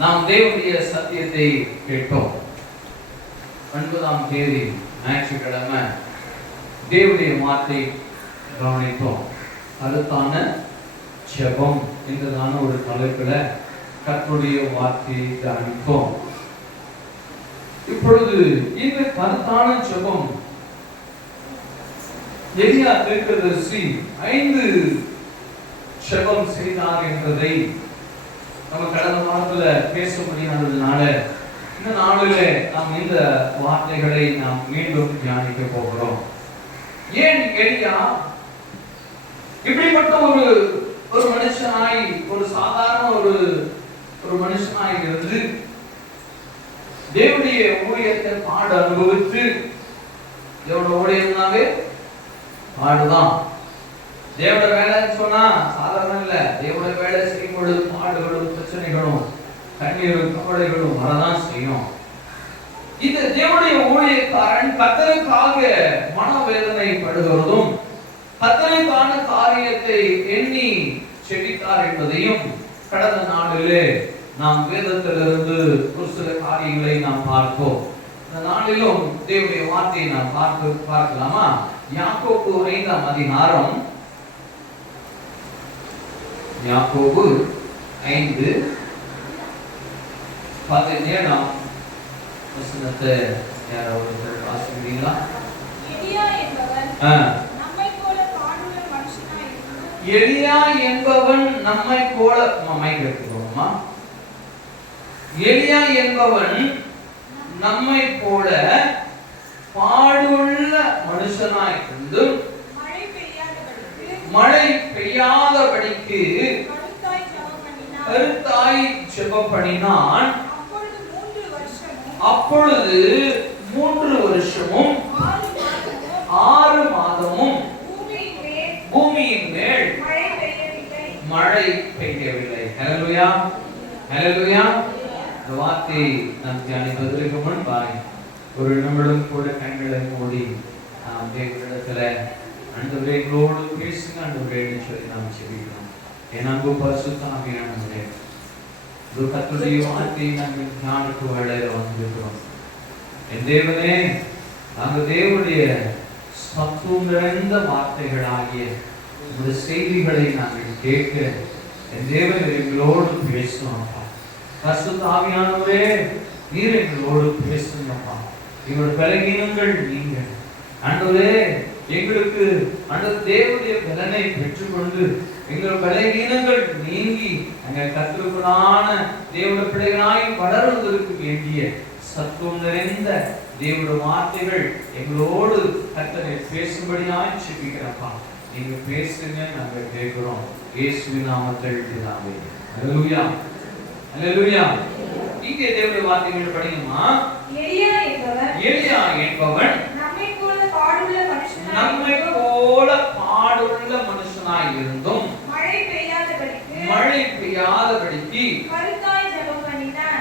நாம் தேவனுடைய சத்தியத்தை கேட்டோம். 9ஆம் தேதி ஞாயிற்றுக்கிழமை தேவனுடைய வார்த்தை கவனித்தோம். கருத்தான ஜெபம் என்றதான ஒரு தலைப்புல கர்த்தருடைய வார்த்தையை கவனித்தோம். இப்பொழுது இந்த கருத்தான ஜெபம் எலியா தீர்க்கதரிசி 5 ஜெபம் செய்தார் என்பதை நம்ம கடந்த வாரத்துல பேச முடியாததுனால இந்த நாளில நாம் இந்த வார்த்தைகளை நாம் மீண்டும் தியானிக்க போகிறோம். ஏன் எலியா இப்படிப்பட்ட ஒரு மனுஷனாய், ஒரு சாதாரண ஒரு மனுஷனாய் இருந்து தேவனுடைய ஊழியத்தை பாட அனுபவித்து, தேவனுடைய ஊழியம்னாவே பாடுதான். தேவனுடைய வேலை சொன்னா சாதாரணம் இல்ல. தேவனுடைய வேலை செய்யும் பொழுது பாடுகளும் பிரச்சனைகளும் கண்ணீரும் கவலைகளும் வரதான் செய்யும். இந்த தேவனுடைய ஊழியக்காரன் கர்த்தருக்காக மனவேதனை படுகிறதும் கர்த்தருக்கான காரியத்தை எண்ணி செபித்தார் என்பதையும் கடந்த நாளிலே நாம் வேதத்திலிருந்து ஒரு சில காரியங்களை நாம் பார்த்தோம். இந்த நாளிலும் தேவனுடைய வார்த்தையை நாம் பார்க்கலாமா? யாக்கோபு 5ஆம் அதிகாரம், யாக்கோபு 5:17 வசனத்தை யாராவது வாசிக்கிறீங்களா? எலியா என்பவன் நம்மை போல மைக்கிறோமா? எலியா என்பவன் நம்மை போல பாடுள்ள மனுஷனாய் இருந்து மழை பெய்யாதபடிக்கு கருத்தாய் ஜெபம் பண்ணினான். அப்பொழுது 3 வருஷமும் 6 மாதமும் பூமியின் மேல் மழை பெய்யவில்லை. ஹல்லேலூயா, ஹல்லேலூயா. இந்த வார்த்தையை நாம் தியானிப்பதற்கு முன்பாய் ஒரு நிமிடம் கூட கண்களை மூடி நாம் தேவனிடத்துல ஆண்டவரே எங்களோடு பேசுங்க ஆண்டவரே சொல்லி நாம் ஜெபிக்கிறோம். என் அன்பு பரிசுத்த ஆவியானவரே, இந்த கர்த்தருடைய வார்த்தையை நாங்கள் தியானிக்க வேளையில வந்திருக்கிறோம். என் தேவனே, நாங்கள் தேவனுடைய சத்துவம் நிறைந்த வார்த்தைகளாகிய இந்த செய்திகளை நாங்கள் கேட்க என் தேவன் எங்களோடு பேசணும். பரிசுத்த ஆவியானவரே, நீர் எங்களோடு பேசுங்கப்பா. எங்களோட பலகீனங்கள் நீங்க ஆண்டவரே, எங்களுக்கு ஆண்டவர் தேவனுடைய பலனை பெற்றுக்கொண்டு எங்கள் பலகீனங்கள் நீங்கி எங்கள் கர்த்தருக்குள்ளான தேவனுடைய பிள்ளைகளாய் வளருவதற்கு வேண்டிய சத்துவம் நிறைந்த தேவனுடைய வார்த்தைகள் எங்களோடு கர்த்தரை பேசும்படியாய் ஜெபிக்கிறப்பா. நீங்க பேசுங்க, நாங்கள் கேட்கிறோம். இயேசுவின் நாமத்தில் பிதாவே. ஹல்லேலூயா, ஹல்லேலூயா. இங்கே தேவனுடைய வார்த்தைகள் படிக்குமா? எலியா என்பவன் நம்மை போல பாடுள்ள மனுஷனாய் இருந்தும் மழை பெய்யாதபடிக்கு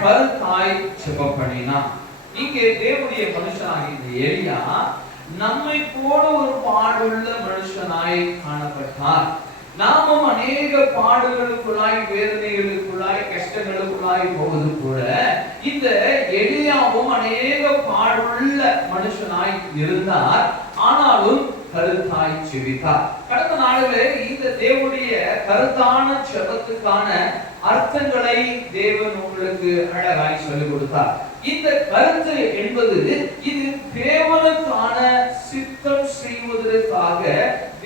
கருத்தாய் ஜெபம் பண்ணினான். இங்கே தேவனுடைய மனுஷனாகிய இந்த எலியா நம்மை போல ஒரு பாடுள்ள மனுஷனாய் காணப்பட்டார். நாமும் அநேக பாடுகளுக்குள்ளாய், வேதனைகளுக்குள்ளாய், கஷ்டங்களுக்குள்ளாய் போவது கூட இந்த எலியாவும் அநேக பாடுள்ள மனுஷனாய் இருந்தார். ஆனாலும் கருத்தாய் ஜெபித்தார். கடந்த நாளிலே இந்த தேவனுடைய கருத்தான ஜெபத்துக்கான அர்த்தங்களை தேவன் உங்களுக்கு அழகாய் சொல்லிக் கொடுத்தார். இந்த கருத்து என்பது இது தேவனுக்கான சித்தம் செய்வதற்காக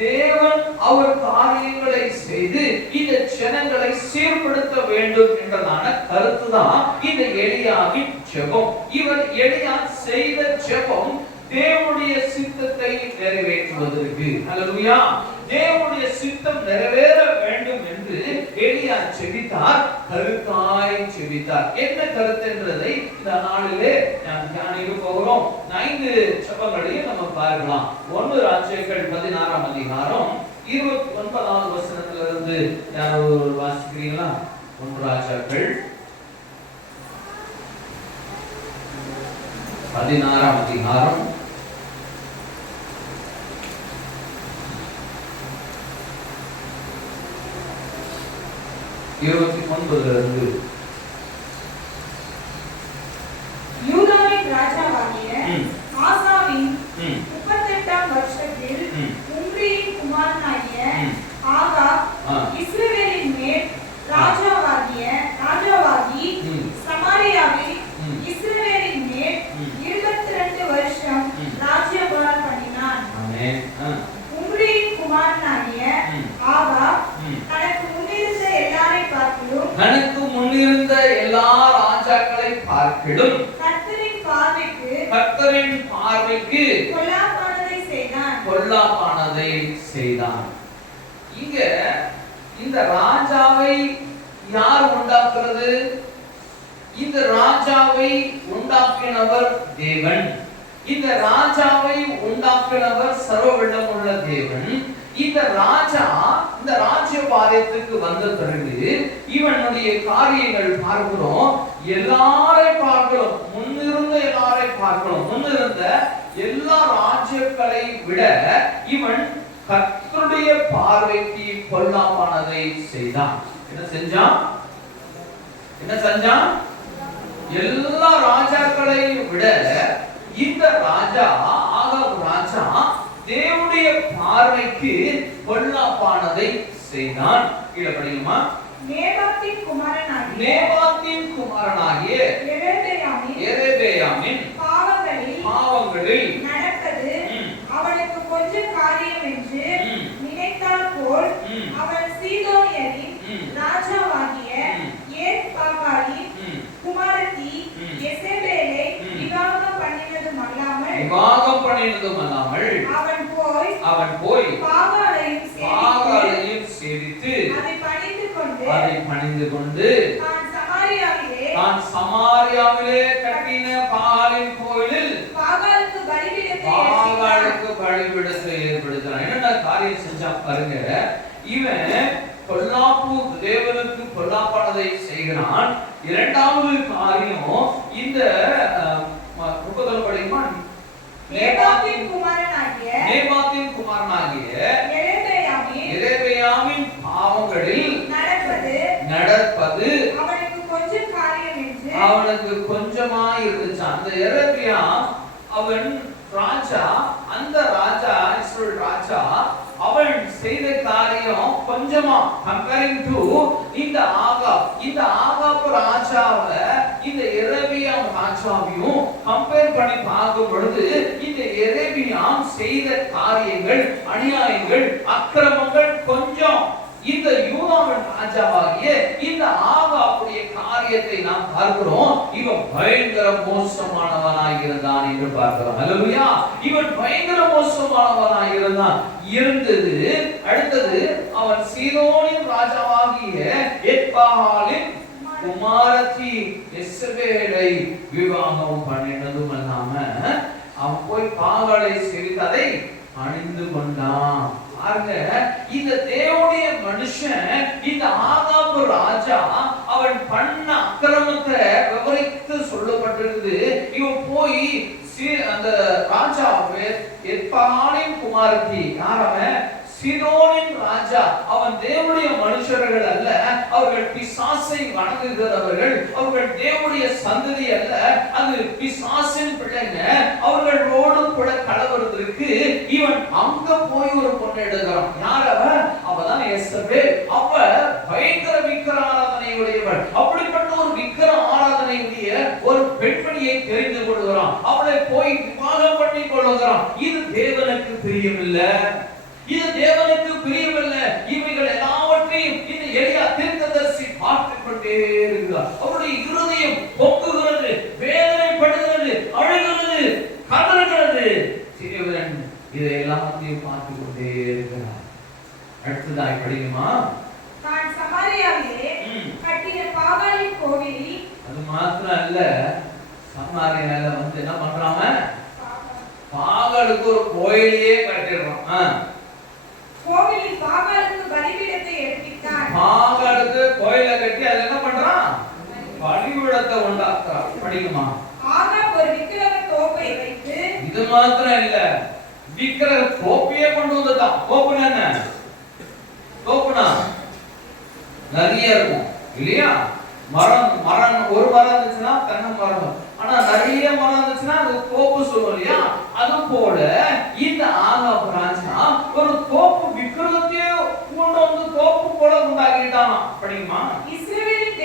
தேவன் அவர் காரியங்களை செய்து இந்த ஜனங்களை சீர்படுத்த வேண்டும் என்றதான கருத்துதான் இந்த எலியாவின் ஜெபம். இவர் எலியா செய்த ஜெபம் தேவனுடைய சித்தத்தை நிறைவேற்றுவதற்கு. ஹல்லேலூயா. தேவனுடைய சித்தம் நிறைவேற வேண்டும் என்று எலியா ஜெபித்தார், கருத்தாய் ஜெபித்தார். என்ன கருத்து என்றதை இந்த நாளிலே நாம் தியானிக்க போகிறோம். 5 ஜெபங்களையும் நம்ம பார்க்கலாம். 1 ராஜ்யங்கள் 16ஆம் அதிகாரம் 29வது வசனத்திலிருந்து யாராவது வாசிக்கிறீங்களா? 1 ராஜ்யங்கள் 16ஆம் அதிகாரம் 29 29 யூதாவின் ராஜாவாகிய ஆசாவின் 38ஆம் வருஷத்தில் உம்ரியின் குமாரனாகிய ஆகாப் இஸ்ரவேலின் மேல் ராஜாவாகி சமாரியாவில் இஸ்ரவேலின் மேல் 22 வருஷம் ராஜ்யபாரம் பண்ணினான். உம்ரியின் குமாரனாகிய ஆகாப் தனக்கு முன்னிருந்த எல்லா ராஜாக்களை பார்க்கிலும் கர்த்தரின் பார்வைக்கு பொல்லாப்பானதை செய்தான். இங்க இந்த ராஜாவை யார் உண்டாக்குறது? இந்த ராஜாவை உண்டாக்கினவர் தேவன். இந்த ராஜாவை உண்டாக்கினவர் சர்வ வல்லமையுள்ள தேவன். இந்த ராஜா இந்த ராஜ்யபாரத்துக்கு வந்த பிறகு இவனுடைய காரியங்கள் பார்க்கிறோம். எல்லாரையும் பார்க்கிறோம், முன்னிருந்த எல்லாரையும் பார்க்கிறோம். முன்னிருந்த எல்லா ராஜ்யங்களை விட இவன் கர்த்தருடைய பார்வைக்கு பொல்லாப்பானதை செய்தான். என்ன செஞ்சான்? எல்லா ராஜாக்களையும் விட இந்த ராஜா ஆகாப் ராஜா தேவனுடைய பார்வைக்கு பொல்லாப்பானதை செய்தான். கீழே படிக்குமா? நேபாத்தின் குமாரனாகிய எரேபெயாமின் பாவங்களில் நடப்பது அவனுக்கு கொஞ்சம் காரியம் என்று நினைத்தால் போல் அவன் சீதோனியரின் ராஜாவாகிய ஏத்பாகாலின் குமாரத்தி யெசபேலை விவாகம் பண்ணினதும் அல்லாமல் அவன் போய் பாகாலையும் சேவித்து அதை பணிந்து கொண்டு தான் சமாரியாவிலே கட்டின பாகாலின் கோயிலில் பாகாலுக்கு பலிபீடத்தை ஏற்படுத்தினான். என்ன காரியம் செஞ்சா பாருங்க. இவன் பொல்லாப்பு தேவனுக்கு பொல்லாப்பானதை செய்கிறான். இரண்டாவது காரியம் இந்த 30 படிக்குமா? நேபாத்தின் குமாரனாகிய எரேபெயாமின் பாவங்களில் நடப்பது அவனுக்கு கொஞ்சமா இருந்துச்சு. அந்த எரேபியாம் அவன் ராஜா, அந்த ராஜா இஸ்ரவேல் ராஜா அவன் செய்த காரியம் கொஞ்சமா கம்பேரிங் டு இந்த ஆகாப் ராஜாவை இந்த எரேபியாம் ராஜாவையும் கம்பேர் பண்ணி பார்க்கும் பொழுது இந்த எரேபியாம் செய்த காரியங்கள், அநியாயங்கள், அக்கிரமங்கள் கொஞ்சம். இந்த யூதாவின் ராஜாவாகிய இந்த ஆகாபுடைய காரியத்தை நாம் பார்க்கிறோம். இவன் பயங்கர மோசமானவனாய் இருந்தான் என்று பார்க்கிறோம். ஹல்லேலூயா. இவன் பயங்கர மோசமானவனாய் இருந்தது. அடுத்தது அவன் சீதோனின் ராஜாவாகிய எத்பாகாலின் குமாரத்தி யெசபேலை விவாகம் பண்ணினதும் அல்லாம அவன் போய் பாகாலை சேவித்ததை அணிந்து கொண்டான். இந்த தேவனுடைய மனுஷன், இந்த ஆகாப் ராஜா அவன் பண்ண அக்கிரமத்தை விவரித்து சொல்லப்பட்டிருக்குது. இவன் போய் அந்த ராஜா எத்பாகாலின் குமாரத்தி, யார் அவன்? சீதோனின் ராஜா. அவன் தேவனுடைய மனுஷர்கள் அல்ல, அவர்கள் பிசாசை வணங்குகிறவர்கள், அவர்கள் தேவனுடைய சந்ததி அல்ல, அது பிசாசின் பிள்ளைங்க. அவர்களோடு கூட கலவரத்திற்கு இவன் அங்க போய் ஒரு பொண்ணை எடுக்கிறான். யார் அவ? அவதான் யெசபேல். அவ பயங்கர விக்கிர ஆராதனையுடையவள். அப்படிப்பட்ட ஒரு விக்கிர ஆராதனையுடைய ஒரு பெண்மணியை தெரிந்து கொள்கிறான். அவளை போய் விவாகம் பண்ணி கொள்கிறான். இது தேவனுக்கு பிரியமில்லை. இவைகள் எல்லாவற்றையும் இந்த எலியா தீர்க்கதரிசி பார்த்துக் கொண்டே இருக்கிறார். அவருடைய இருதயம் பொங்குகிறது, வேதனைப்படுகிறது, அழுகிறது, கதறுகிறது. சிறியவன் இதை எல்லாத்தையும் பார்த்துக் கொண்டே இருக்கிறார். அடுத்ததாய் படிக்குமா? தான் சமாரியாவிலே கட்டின பாகாலின் கோவிலில், அது மாத்திரம் அல்ல, சமாரியால வந்து என்ன பண்றாங்க? பாகாலுக்கு ஒரு கோயிலையே கட்டிடுறான். கோவிலில் பாகாலுக்கு பலிபீடத்தை எடுப்பித்தான். பாகாலுக்கு கோயிலை கட்டி அது என்ன பண்றான்? பலிபீடத்தை உண்டாக்குறான். படிக்குமா? ஆகாப் ஒரு விக்கிரக தோப்பை வைத்து, இது மாத்திரம் இல்ல, விக்கிரக தோப்பையே கொண்டு வந்துட்டான். தோப்புனா என்ன? தோப்புனா நிறைய இருக்கும். இல்லையா? மரம் ஒரு மரம் இருந்துச்சுன்னா தென்னை மரம், ஆனா நிறைய மரம் இருந்துச்சுன்னா அது தோப்பு சொல்லுவோம் இல்லையா? அது போல இந்த ஆகாப் ராஜா ஒரு தோப்பு விக்கிரகத்தையே கொண்டு வந்து தோப்பு போல உண்டாக்கிட்டான். படிக்குமா? இஸ்ரவேலின்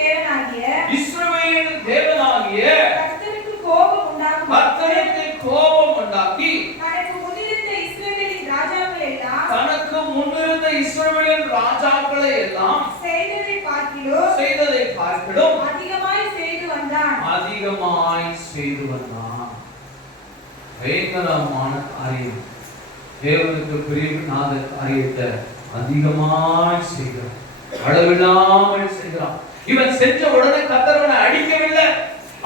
தேவனாகிய கர்த்தருக்கு கோபம் உண்டாக்கி தனக்கு முன்னிருந்த இஸ்ரவேலின் ராஜாக்களை எல்லாம் செய்ததை பார்க்கிலும் அதிகமாய் செய்து வந்தான். பயங்கரமான காரியம். தேவனுக்கு பிரியமில்லாத காரியத்தை அதிகமாய் செய்கிறான், அளவில்லாமல் செய்கிறான். இவன் செஞ்ச உடனே கர்த்தர் அவனை அடிக்கவில்லை.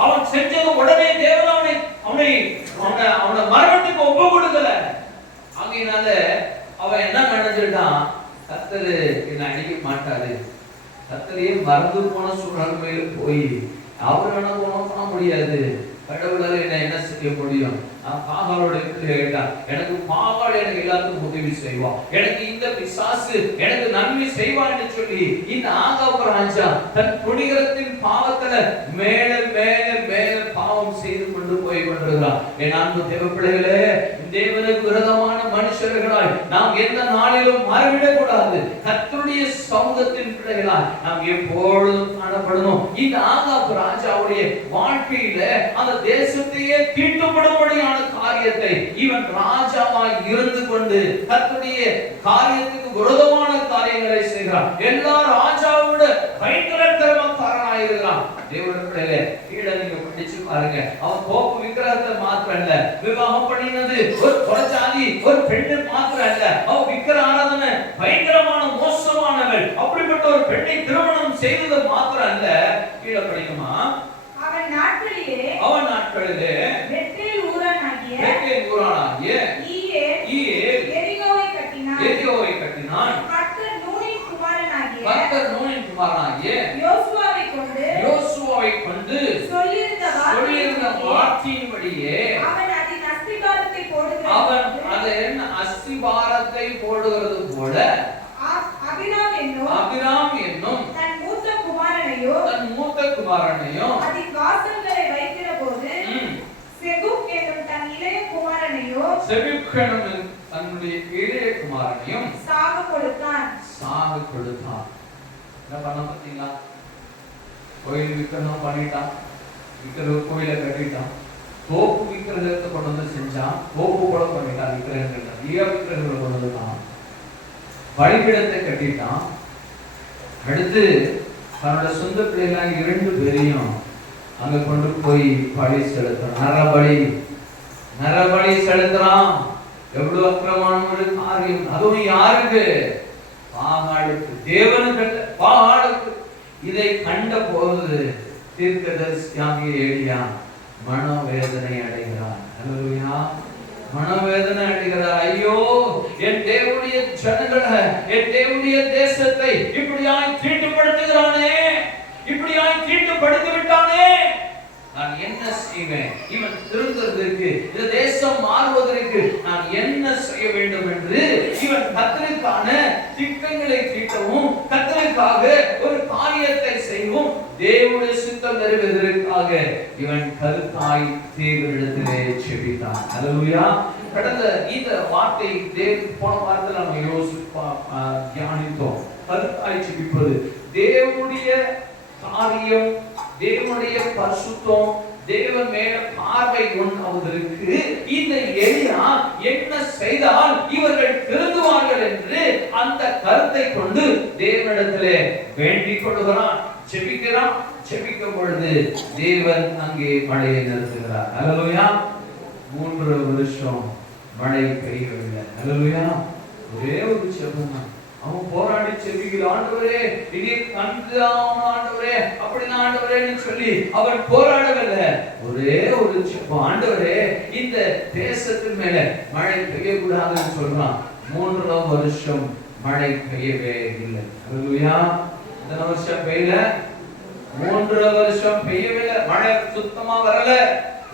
அவன் செஞ்சது உடனே தேவன் அவனை மரணத்துக்கு ஒப்பு கொடுக்கல. ஆகையினால அவன் என்ன நினைச்சிட்டான், கர்த்தர் என்னை அடிக்க மாட்டாரு, கர்த்தரையே மறந்து போன சூழ்நிலையில போய் அவர் எனக்கு ஒன்றும் பண்ண முடியாது, கடவுளால என்ன செய்ய முடியும்? நான் பாகாலோட கேட்டான், எனக்கு பாகால் எனக்கு எல்லாத்துக்கும் உதவி செய்வா, எனக்கு இந்த பிசாசு எனக்கு நன்மை செய்வான்னு சொல்லி இந்த ஆகாப் ராஜா தன் குடிகரத்தின் பாவத்துல மேல மேல மேல பாவம் செய்து கொண்டு போய் கொண்டிருக்கிறான். என் அன்பு தேவ பிள்ளைகளே, தேவனுக்கு விரோதமான மனுஷர்களாய் நாம் எந்த நாளிலும் மாறிவிடக் கூடாது. கர்த்தருடைய சமூகத்தின் பிள்ளைகளாய் நாம் எப்பொழுதும் காணப்படணும். இந்த ஆகாப் ராஜாவுடைய வாழ்க்கையில அந்த தேசத்தையே தீட்டுப்படும்படியான காரியத்தை இவன் ராஜாவாய் இருந்து கொண்டு கர்த்தருடைய காரியத்துக்கு விரோதமான காரியங்களை செய்கிறான். எல்லா ராஜாவோட பயங்கர திறமைக்காரனாய் இருக்கிறான். தேவனுடைய கீழே நீங்க படிச்சு பாருங்க. அவன் கோப்பு விக்கிரகத்தை மாத்திரம் அல்ல, விவாகம் பண்ணினது ஒரு கொலைச்சாதி ஒரு பெண்ணு மாத்திரம் அல்ல, அவன் விக்கிர ஆராதனை பயங்கரமான மோசமானவள். அப்படிப்பட்ட ஒரு பெண்ணை திருமணம் செய்தது மாத்திரம் அல்ல, கீழே படிக்குமா? அவன் நாட்களிலே பெத்தேல் ஊரானாகிய எரிகோவை கட்டினான். கர்த்தர் நூனின் குமாரனாகிய யோசுவாவை கொண்டு சொல்லியிருந்த வார்த்தையின்படியே அவன் அதன் அஸ்திபாரத்தை போடுகிறது போல அபிராம் என்னும் தன் மூத்த குமாரனையும் அதன் வாசல்களை வைக்கிற போது செகுப் என்னும் தன் இளைய குமாரனையும் தன்னுடைய இளைய குமாரனையும் சாக கொடுத்தான். என்ன பண்ண பார்த்தீங்களா? கோயில் விக்கிரகம் பண்ணிட்டான், கோயிலை கட்டிட்டான், தோப்பு விக்கிரகத்தை கொண்டு வந்து செஞ்சான், தோப்பு கூட பண்ணிட்டான், விக்கிரகங்கள் நிறைய விக்கிரகங்களை கொண்டு வந்துட்டான், பலிபீடத்தை கட்டிட்டான். அடுத்து தன்னோட சொந்த பிள்ளைகளாக 2 பேரையும் அங்க கொண்டு போய் பலி செலுத்தான், நரபலி செலுத்துறான். எவ்வளவு அக்கிரமான ஒரு காரியம்! அதுவும் யாருக்கு? பாகாலுக்கு, தேவனுக்கு, பாகாலுக்கு. இதை கண்ட போது தீர்க்கதரிசியாகிய எலியா மனவேதனை அடைகிறான். அல்லேலூயா! மனவேதனை அடைகிறார். ஐயோ, என் தேவனுடைய ஜனங்களை, என் தேவனுடைய தேசத்தை இப்படியாய் தீட்டுப்படுத்துகிறானே, இப்படியாய் தீட்டுப்படுத்தி விட்டானே, நான் என்ன செய்வேன்? இவன் திருந்துவதற்கு, இந்த தேசம் மாறுவதற்கு நான் என்ன செய்ய வேண்டும் என்று இவன் கர்த்தருக்கான திட்டங்களை தீட்டவும், கர்த்தருக்காக ஒரு காரியத்தை செய்யவும், தேவனுடைய சித்தம் நிறைவேறுவதற்காக இவன் கருத்தாய் தேவனிடத்திலே ஜெபித்தான். அல்லேலூயா! கடந்த இந்த வார்த்தை போன வாரத்தில் நம்ம தியானித்தோம். கருத்தாய் ஜெபிப்பது, தேவனுடைய காரியம், தேவனுடைய பரிசுத்தம், தேவன் மேல பார்வை உண்டாவதற்கு இந்த எலியா என்ன செய்தால் இவர்கள் திருந்துவார்கள் என்று அந்த கருத்தை கொண்டு தேவனிடத்திலே வேண்டிக் கொள்கிறான், ஜெபிக்கிறான். ஜெபிக்கும் பொழுது தேவன் அங்கே மழையை நிறுத்துகிறார். அல்லேலூயா! 3 வருஷம் மழை பெய்யவில்லை. அல்லேலூயா! ஒரே ஒரு ஜெபம் தான். அவன் போராடி செல்கிறான். ஆண்டவரே, இது கண்காணாத ஆண்டவரே, அப்படிதான் ஆண்டவரேன்னு சொல்லி அவன் போராடவில்லை. ஒரே ஒரு ஜெபம், ஆண்டவரே இந்த தேசத்தின் மேல மழை பெய்யக்கூடாதுன்னு சொல்றான். 3 வருஷம் மழை பெய்யவே இல்லை. அல்லேலூயா! இந்த வருஷம் பெய்யல, 3 வருஷம் பெய்யவில்லை, மழை சுத்தமா வரல,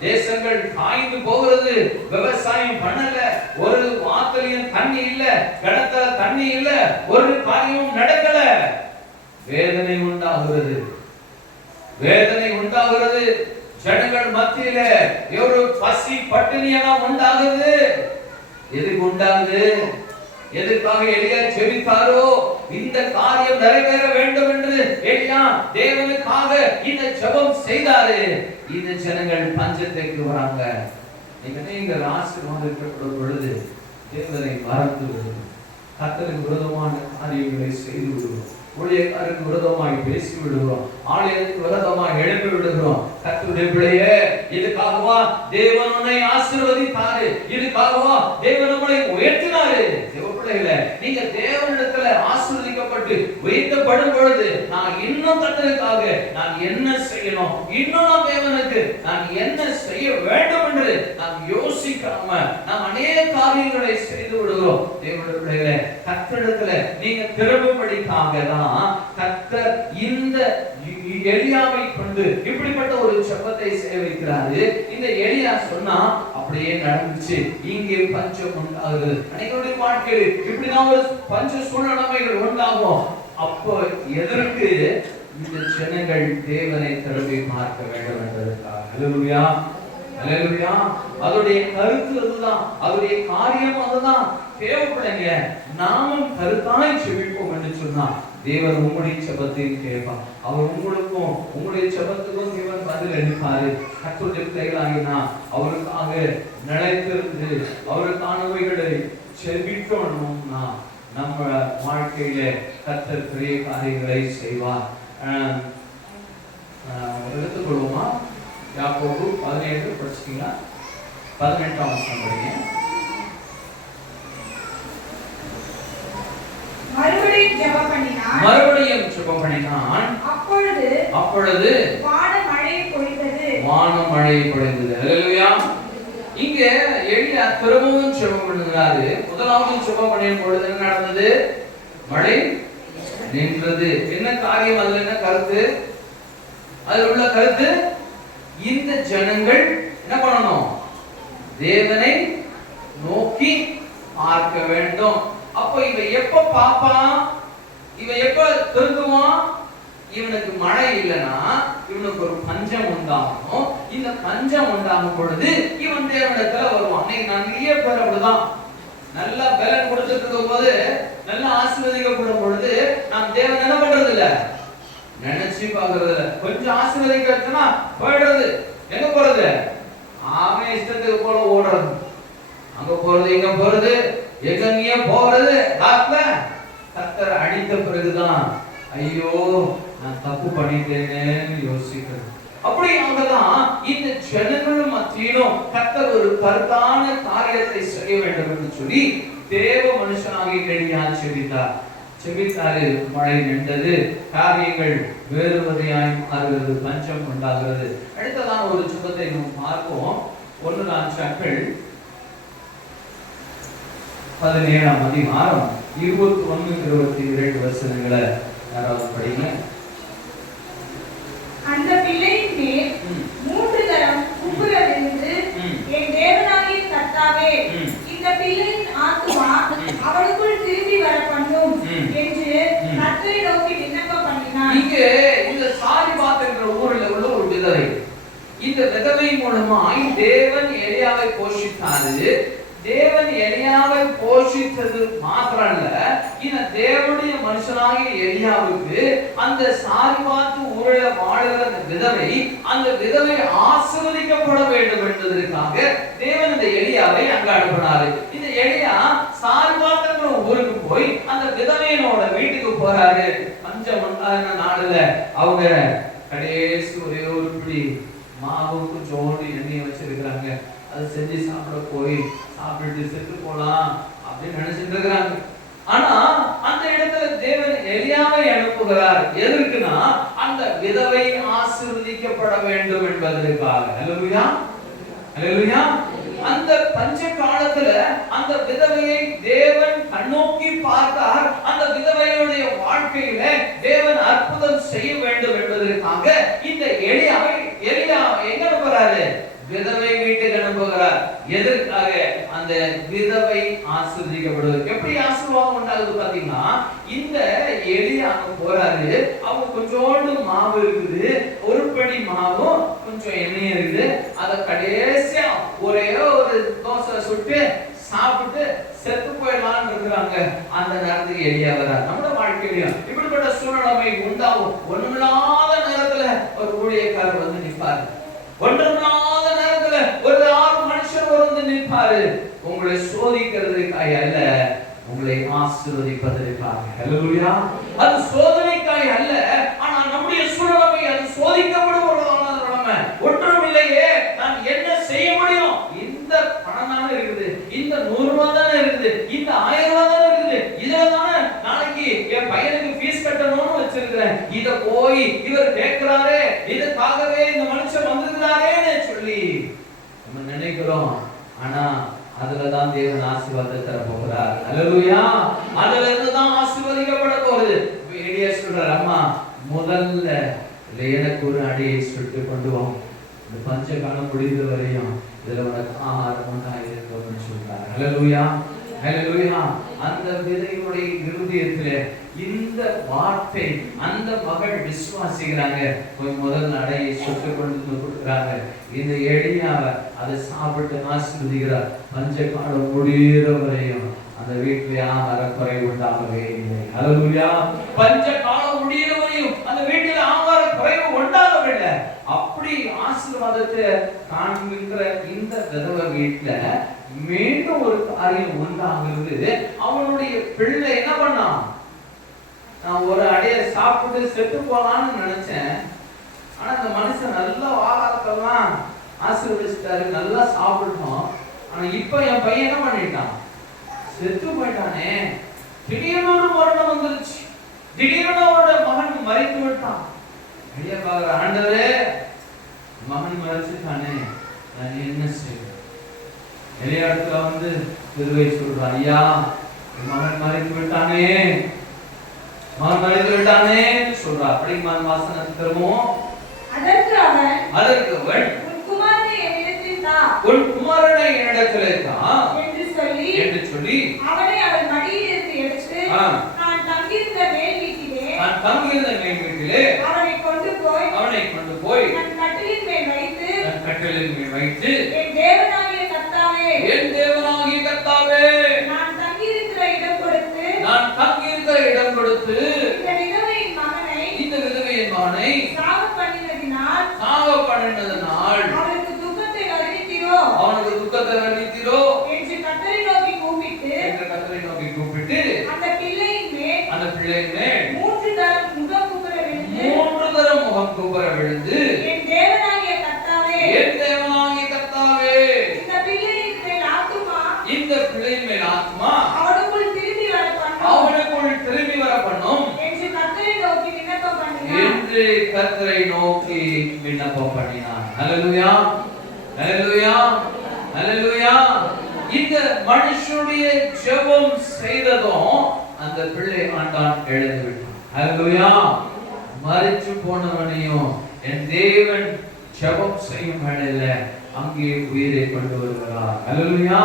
தேசங்கள் காய்ந்து போகிறது, விவசாயம் பண்ணல, ஒரு வாத்திலையும் தண்ணி இல்ல, கிணத்துல தண்ணி இல்ல, ஒரு காரியமும் நடக்கல. வேதனை உண்டாகிறது. உண்டாகிறது, வேதனை உண்டாகிறது. ஜனங்கள் மத்தியில ஒரு பசி பட்டினி எல்லாம் உண்டாகுது. எதுக்கு உண்டாகுது? எதுக்காக எலியா ஜெபித்தாரோ இந்த காரியம் நிறைவேற வேண்டும் என்று எலியா தேவனுக்காக இந்த ஜெபம் செய்தாரு. இந்த ஜனங்கள் பஞ்சத்துக்கு வராங்க. நீங்கள் ஆசீர்வாதப்படும் பொழுது தேவனை மறந்து விடுவோம், கர்த்தருக்கு விரோதமான காரியங்களை செய்து விடுவோம், ஊழியக்காரருக்கு விரோதமாய் பேசி விடுகிறோம், ஆலயத்துக்கு விரோதமாய் எழுப்பி விடுகிறோம். கர்த்தருடைய பிள்ளையே, இதுக்காகவா தேவன் உன்னை ஆசீர்வதித்தாரு, இதுக்காகவா தேவன் உங்களை உயர்த்தினாரு. தேவ பிள்ளைகளே, நீங்க தேவனிடத்துல ஆசீர்வதிக்கப்பட்டு உயர்த்தப்படும் பொழுது நான் இன்னும் கர்த்தருக்காக நான் என்ன செய்யணும், இன்னும் நான் தேவனுக்கு நான் என்ன செய்ய வேண்டும் என்று நாம் யோசிக்காம நாம் அநேக காரியங்களை செய்து விடுகிறோம். தேவனுடைய பிள்ளைகளே, கர்த்தரிடத்துல நீங்க திரும்பும்படிக்காக தான் கர்த்தர் இந்த எலியாவை கொண்டு இப்படிப்பட்ட ஒரு ஜெபத்தை செய்ய வைக்கிறாரு. இந்த எலியா சொன்னா அப்படியே நடந்துச்சு. இங்கே பஞ்சம் உண்டாகுது. அனைவருடைய வாழ்க்கையில் இப்படிதான் ஒரு பஞ்ச சூழ்நிலைகள் உண்டாகும். அப்போ எதற்கு இந்த ஜனங்கள் தேவனை திரும்பி பார்க்க வேண்டும் என்பதற்காக. ஹல்லேலூயா, ஹல்லேலூயா. அதோடைய கருத்து அதுதான், அதோடைய காரியம் அதுதான். தேவப்படைங்க நாமும் கருத்தாய் செபிப்போம் என்று சொன்னா தேவன் உங்களுடைய ஜெபத்தையும் கேட்பார். அவர் உங்களுக்கும் உங்களுடைய ஜெபத்துக்கும் தேவன் பதில் அளிப்பாரு. கர்த்தருடைய பிள்ளைகளாகினா அவருக்காக நிலைத்திருந்து அவருக்கானவைகளை செபிக்கணும்னா நம்ம வாழ்க்கையில கர்த்தர் பெரிய காரியங்களை செய்வார். எடுத்துக்கொள்வோமா? யாக்கோபு 17 படிச்சிட்டீங்களா? 18ஆம் வசனம் படிங்க. மறுபடியும் ஜெபம் பண்ணினான். அப்பொழுது வானம் மழை பொழிந்தது. ஹல்லேலூயா. இங்க எலியா திரும்பவும் ஜெபம் பண்ணுகிறாரு. முதலாவது ஜெபம் பண்ணின பொழுது என்ன நடந்தது? மழை நின்றது. என்ன காரியம்? அதுல என்ன கருத்து? அதுல உள்ள கருத்து, இந்த ஜனங்கள் என்ன பண்ணணும்? தேவனை நோக்கி பார்க்க வேண்டும். அப்ப இவன் எப்ப பாப்பான்? இவன் எப்ப திருந்துவான்? இவனுக்கு மழை இல்லைன்னா இவனுக்கு ஒரு பஞ்சம் உண்டாகும். இந்த பஞ்சம் உண்டாகும் பொழுது இவன் தேவனிடத்துல வருவான். நிறைய பேர் அப்படிதான் நல்லா பலன் கொடுத்துட்டு இருக்கும் போது, நல்லா ஆசீர்வதிக்கப்படும் பொழுது நாம் தேவன் என்ன பண்றது இல்ல, நினைச்சு பாக்குறது இல்ல. கொஞ்சம் ஆசீர்வதிக்கா போயிடுறது. எங்க போறது? அவன் இஷ்டத்துக்கு போல ஓடுறது, அங்க போறது இங்க போறது, எங்கேயே போறது. கர்த்தர் அடித்த பிறகுதான் ஐயோ நான் தப்பு பண்ணிட்டேன்னு யோசிக்கிறது. அப்படி அவங்கதான் இந்த ஜனங்கள் மத்தியிலும் கர்த்தர் ஒரு கருத்தான காரியத்தை செய்ய வேண்டும் என்று சொல்லி தேவ மனுஷனாகி எலியா செபித்தாரு. மழை நின்றது, காரியங்கள் வேறு வகையாய் மாறுகிறது, பஞ்சம் உண்டாகிறது. அடுத்ததான் ஒரு சுபத்தை நாம் பார்ப்போம். 1 நாட்கள் 17ஆம் அதிகாரம் 21-22 வசனங்களை யாராவது படிங்க. அந்த பிள்ளையின் மேல் 3 தரம் குப்புற விழுந்து, என் தேவனாகிய கர்த்தாவே, இந்த பிள்ளையின் ஆத்துமா அவளுக்குள் திரும்பி வர பண்ணும் என்று கர்த்தரை நோக்கி விண்ணப்பம் பண்ணினான். இங்கே இந்த சாரிபாத் என்ற ஊரில் உள்ள ஒரு விதவை, இந்த விதவை மூலமாய் தேவன் எலியாவை போஷித்தாரு. தேவன் எலியாவை போஷித்தது மாத்திரம் இல்ல, இந்த தேவனுடைய மனுஷனாகிய எலியாவுக்கு அந்த சாரிபாத் ஊரில் வாழுகிற அந்த விதவை ஆசீர்வதிக்கப்பட வேண்டும் என்பதற்காக தேவன் இந்த எலியாவை அங்க அனுப்பினாரு. இந்த எலியா சாரிபாத் என்ற ஊருக்கு போய் அந்த விதவையினோட வீட்டுக்கு போறாரு. பஞ்சம் உண்டான நாடுல அவங்க கடைசி ஒரே ஒரு பிடி மாவுக்கு ஜோடி எண்ணெய் வச்சிருக்கிறாங்க. அதை செஞ்சு சாப்பிட போய் சாப்பிட்டு செத்து போலாம் அப்படின்னு நினைச்சிட்டு இருக்கிறாங்க. ஆனா அந்த இடத்துல தேவன் எலியாவை அனுப்புகிறார். எதற்குனா அந்த விதவை ஆசீர்வதிக்கப்பட வேண்டும் என்பதற்காக. ஹல்லேலூயா, ஹல்லேலூயா. அந்த பஞ்ச காலத்துல அந்த விதவையை தேவன் கண்ணோக்கி பார்த்தார். அந்த விதவையுடைய வாழ்க்கையில தேவன் அற்புதம் செய்ய வேண்டும் என்பதற்காக இந்த எலியா எங்க அனுப்புறாரு? விதவை வீட்டுக்கு அனுப்புகிறார். எதற்காக? அந்த விதவை ஆசீர்வதிக்கப்படுவது. எப்படி ஆசீர்வாதம் உண்டாகுது பாத்தீங்கன்னா, இந்த எலியா போறாரு, அவங்க கொஞ்சோண்டு மாவு இருக்குது, ஒரு படி மாவும் கொஞ்சம் எண்ணெய் இருக்குது. அத கடைசியா ஒரே ஒரு தோசை சுட்டு சாப்பிட்டு செத்து போயிடலான்னு இருக்கிறாங்க. அந்த நேரத்துக்கு எலியா வரார். நம்ம வாழ்க்கையிலும் இப்படிப்பட்ட சூழ்நிலை உண்டாகும். ஒண்ணுமில்லாத நேரத்துல ஒரு ஊழியக்காரர் வந்து நிற்பாரு. ஒன்றுமில்லாத நேரத்துல ஒரு 6 மனுஷர் வந்து நிற்பாரு. உங்களை சோதிக்கிறதுக்காக அல்ல, உங்களை ஆசீர்வதிப்பதற்காக. ஹல்லேலூயா. அது சோதனைக்காக அல்ல, ஆனா நம்முடைய சூழ்நிலை அது சோதிக்கப்படும் ஒரு நிலைமை. ஒன்றும் இல்லையே, நான் என்ன செய்ய முடியும்? இந்த பணம் தானே இருக்குது, இந்த 100 ரூபாய் தானே இருக்குது, இந்த 1000 ரூபாய் தானே இருக்குது, இதுல தானே நாளைக்கு என் பையனுக்கு ஃபீஸ் கட்டணும்னு வச்சிருக்கிறேன். இத போய் இவர் கேட்கிறாரே, இதுக்காகவே இந்த மனுஷன் வந்திருக்கிறாரேன்னு சொல்லி நம்ம நினைக்கிறோம். ஆனா அதுலதான் தேவன் ஆசீர்வாதத்தை தர போகிறார். ஹல்லேலூயா. அதுல இருந்து தான் ஆசீர்வதிக்கப்பட போகுது. எலியா சொல்றார், அம்மா முதல்ல எனக்கு ஒரு அடியை சுட்டு கொண்டு வா, இந்த பஞ்ச காலம் முடிந்த வரையும் இதுல உனக்கு ஆகாரம் உண்டாயிருக்கும்னு சொல்றார். ஹல்லேலூயா. ஹல்லேலூயா. அந்த விதையுடைய இருதயத்திலே இந்த வார்த்தை அந்த மகள் விசுவாசிக்கிறாங்க. போய் முதல் அடையை சுட்டு கொண்டு கொடுக்குறாங்க. இந்த எளியாவை அதை சாப்பிட்டு ஆசீர்வதிக்கிறார். பஞ்ச காலம் முடிகிற வரையும் அந்த வீட்டிலே ஆகார குறை உண்டாகவே இல்லை. ஹல்லேலூயா. பஞ்ச காலம் முடிகிற வரையும் அந்த வீட்டில் ஆகார குறைவு உண்டாகவில்லை. அப்படி ஆசீர்வாதத்தை காண்கின்ற இந்த விதவை வீட்டுல மீண்டும் ஒரு காரியம் உண்டாகிறது. அவனுடைய பிள்ளை என்ன பண்ணான்? நான் ஒரு அடைய சாப்பிட்டு செத்து போலான்னு நினைச்சேன். ஆனா அந்த மனுஷன் நல்ல ஆகாரத்தெல்லாம் ஆசீர்வதிச்சிட்டாரு, நல்லா சாப்பிட்டோம். ஆனா இப்ப என் பையன் என்ன பண்ணிட்டான்? செத்து போயிட்டானே. திடீர்னு ஒரு மரணம் வந்துருச்சு. திடீர்னு அவரோட மகன் மறித்து விட்டான். ஐயா பாக்குற, ஆண்டவரே மகன் மறிச்சுட்டானே, நான் என்ன செய்வேன்? நிறைய இடத்துல வந்து திருவை சொல்றான், ஐயா மகன் மறித்து விட்டானே, மகன் மறித்து விட்டானே சொல்றா. அப்படி வாசனத்துக்கு திரும்பவும் அதற்கு அவன் உன் குமாரனை என்னிடத்திலே தா என்று சொல்லி அவனை அவள் மடியிலிருந்து எடுத்து நான் தங்கியிருந்த மேல் வீட்டிலே அவனை கொண்டு போய் என் கட்டிலின் மேல் வைத்து என் தேவனாகிய கர்த்தாவே நான் தங்கியிருக்கிற இடம் கொடுத்து இந்த விதவையின் மகனை சாவ பண்ணினதினால் அவனுக்கு துக்கத்தை வருவித்தீரோ என்று கர்த்தரை நோக்கி கூப்பிட்டு அந்த பிள்ளையின் மேல் 3 தரம் முகம் குப்புற விழுந்து என் தேவனாகிய கர்த்தாவே இந்த பிள்ளையின் மேல் ஆத்துமா அவனுக்குள் திரும்பி வர பண்ணும் என்று கர்த்தரை நோக்கி விண்ணப்பம் பண்ணினான். ஹல்லேலூயா. ஹல்லேலூயா. ஹல்லேலூயா. இந்த மனுஷனுடைய ஜெபம் செய்ததும் அந்த பிள்ளை ஆண்டான் எழுந்து விட்டான். ஹல்லேலூயா. மரிச்சு போனவனையும் என் தேவன் ஜெபம் செய்யும் வேளையில அங்கே உயிரை கொண்டு வருகிறார். ஹல்லேலூயா.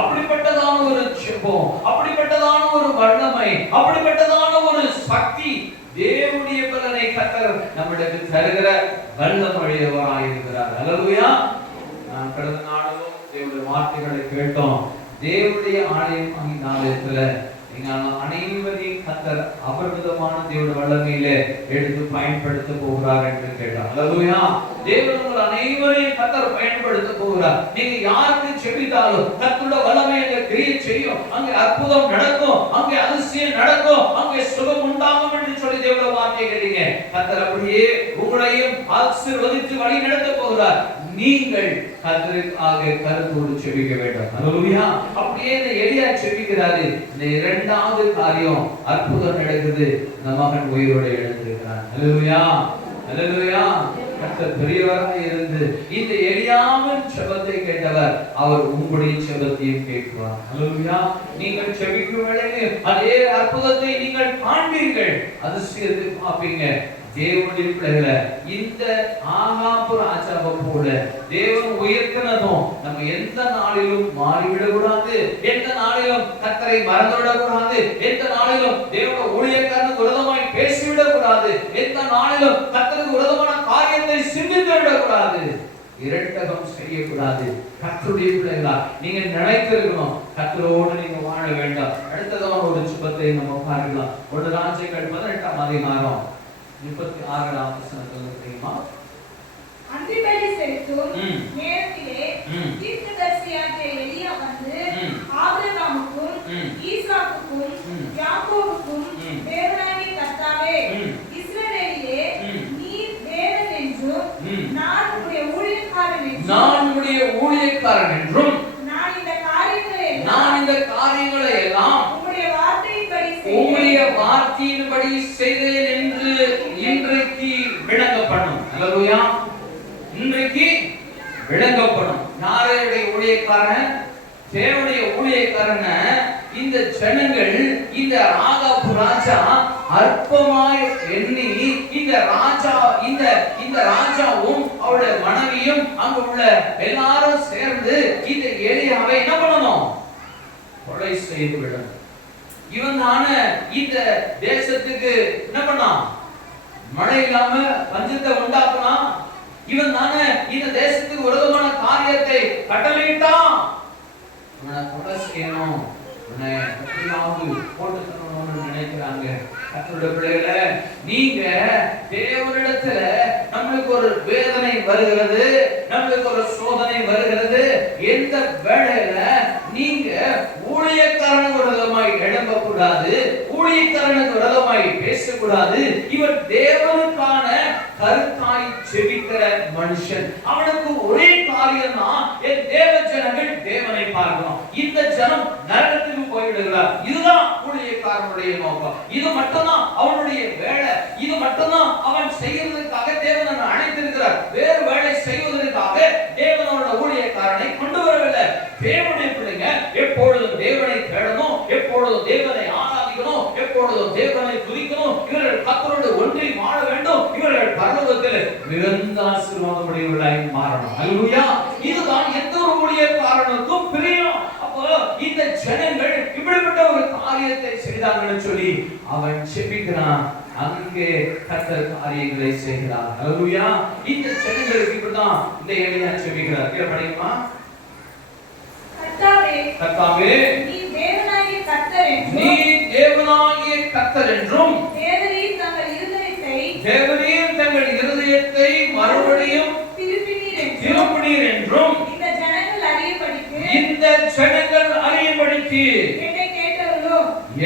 அப்படிப்பட்டதான ஒரு ஜெபம், அப்படிப்பட்டதான ஒரு வல்லமை, அப்படிப்பட்டதான ஒரு சக்தி தேவனுடைய பலனை கர்த்தர் நம்மிடக்கு தருகிற வல்லமையுடையவராய் இருக்கிறார். ஹல்லேலூயா. நான் கடந்த நாளும் தேவனுடைய வார்த்தைகளை கேட்டோம். தேவனுடைய ஆலயம் நாளத்துல நீங்கள் அனைவரையும் கர்த்தர் அபரிமிதமான தேவனுடைய வல்லமையிலே எடுத்து பயன்படுத்த போகிறார் என்று கேட்டார். ஹல்லேலூயா. தேவன் உங்கள் அனைவரையும் கர்த்தர் பயன்படுத்த போகிறார். நீங்க யாருக்கு ஜெபித்தாலும் கர்த்தருடைய வல்லமை அங்கே கிரியை செய்யும், அங்கே அற்புதம் நடக்கும், அங்கே அதிசயம் நடக்கும், அங்கே சுகம் உண்டாகும் என்று சொல்லி தேவனுடைய வார்த்தையை கேட்டீங்க. கர்த்தர் அப்படியே உங்களையும் ஆசீர்வதித்து வழி நடத்த போகிறார். நீங்கள் கர்த்தருக்காக கருத்தோடு ஜெபிக்க வேண்டும். ஹல்லேலூயா. அப்படியே இந்த எலியா ஜெபிக்கிறாரு. இந்த இரண்டாவது காரியம் அற்புதம் நடக்குது. இந்த மகன் உயிரோடு எழுந்திருக்கிறான். ஹல்லேலூயா. ஹல்லேலூயா. கர்த்தர் பெரியவராய் இருந்து இந்த எலியாவின் ஜெபத்தை கேட்டவர், அவர் உங்களுடைய ஜெபத்தையும் கேட்கிறார். ஹல்லேலூயா. நீங்கள் ஜெபிக்கும் வேளையில் அதே அற்புதத்தை நீங்கள் காண்பீர்கள், அதிசயத்தை பார்ப்பீங்க. தேவனுடைய பிள்ளைகளை இந்த ஆகாபு ராஜாவை போல தேவன் உயர்த்தினதும் நம்ம எந்த நாளிலும் மாறிவிடக் கூடாது, எந்த நாளிலும் கர்த்தரை மறந்துவிடக் கூடாது, எந்த நாளிலும் தேவனுடைய ஊழியக்காரனுக்கு விரோதமாய் பேசிவிடக் கூடாது. செய்யக்கூடாது. எந்த நாளிலும் கர்த்தருக்கு விரோதமான காரியத்தை சிந்தித்து விடக்கூடாது. இரட்டகம் செய்யக்கூடாது. கர்த்தருடைய பிள்ளைகளா நீங்க நினைத்திருக்கணும், கர்த்தரோடு நீங்க வாழ வேண்டாம். அடுத்ததாக ஒரு சுபத்தை நம்ம பார்க்கலாம். ஒரு ராஜ்யங்கள் 18ஆம் அதிகாரம் 36ஆம் வசனத்துல தெரியுமா? அன்றிபலி செலுத்தும் நேரத்திலே தீர்க்கதரிசியாகிய எலியா வந்து ஆபிரகாமுக்கும் ஈசாக்குக்கும் யாக்கோபுக்கும் தேவனாகிய கர்த்தாவே, இஸ்ரவேலிலே நீர் தேவன் என்றும் நான் உம்முடைய ஊழியக்காரன் என்றும் நான் இந்த காரியங்களை எல்லாம் உம்முடைய வார்த்தையின்படி செய்தேன் என்று இன்றைக்கு விளங்கப்படும். அல்லேலூயா. இன்றைக்கு விளங்கப்படும். யாருடைய ஊழியக்காரன்? தேவனுடைய ஊழியக்காரன். இந்த ஜனங்கள் இந்த ஆகாபு ராஜா அற்பமாய் எண்ணி இந்த ராஜாவும் அவருடைய மனைவியும் அங்கு உள்ள எல்லாரும் சேர்ந்து இந்த எலியாவை என்ன பண்ணணும்? கொலை செய்து விடணும். இவன் தானே இந்த தேசத்துக்கு என்ன பண்ணான்? மழை இல்லாம பஞ்சத்தை உண்டாக்குனான். இவன் தானே இந்த தேசத்துக்கு விரோதமான காரியத்தை கட்டளையிட்டான். இவனை கொலை செய்யணும், இவனை எப்படியாவது போட்டு தரணும்னு நினைக்கிறாங்க. கர்த்தருடைய பிள்ளைகளே, நீங்க தேவனிடத்துல நம்மளுக்கு ஒரு வேதனை வருகிறது, நம்மளுக்கு ஒரு சோதனை வருகிறது, எந்த வேளையில நீங்க ஊழியக்காரனுக்கு விரோதமாய் எழும்பக்கூடாது, ஊழியக்காரனுக்கு விரோதமாய் பேசக்கூடாது. இவர் தேவனுக்கான கருத்தாய் ஜெபிக்கிற மனுஷன். அவனுக்கு ஒரே காரியம் தான், என் தேவ ஜனங்கள் தேவனை பார்க்கணும், இந்த ஜனம் நரகத்துக்கு போய்விடுகிறார். இதுதான் ஊழியக்காரனுடைய நோக்கம். இது மட்டும்தான் அவனுடைய வேலை. இது மட்டும்தான் அவன் செய்யறதுக்காக தேவன் அழைத்திருக்கிறார். வேறு வேலை செய்வதற்காக தேவனோட ஊழியக்காரனை கொண்டு வரவில்லை. தேவனுடைய பிள்ளைங்க எப்பொழுதும் தேவனை தேடணும், எப்பொழுதும் தேவனை ஆராதிக்கணும், எப்பொழுதும் தேவனை துதிக்கணும். இவர்கள் கர்த்தரோடு ஒன்றி வாழ வேண்டும். இவர்கள் பரலோகத்தில் மிகுந்த ஆசீர்வாதமுடையவர்களாய் மாறணும். அல்லேலூயா. இதுதான் எந்த ஒரு ஊழியக்காரனுக்கும் பிரியம். அப்போ இந்த ஜனங்கள் இப்படிப்பட்ட ஒரு காரியத்தை செய்தாங்கன்னு சொல்லி அவன் செபிக்கிறான். அங்கே கர்த்தர் காரியங்களை செய்கிறார். அல்லேலூயா. இந்த ஜனங்களுக்கு இப்படிதான் இந்த எலியா செபிக்கிறார். கீழே படிக்குமா? கர்த்தாவே, நீர் தேவனாகிய கர்த்தர் என்றும் தேவரீர் தங்கள் இருதயத்தை மறுபடியும் திருப்பினீர் என்றும் இந்த ஜனங்கள் அறியும்படிக்கு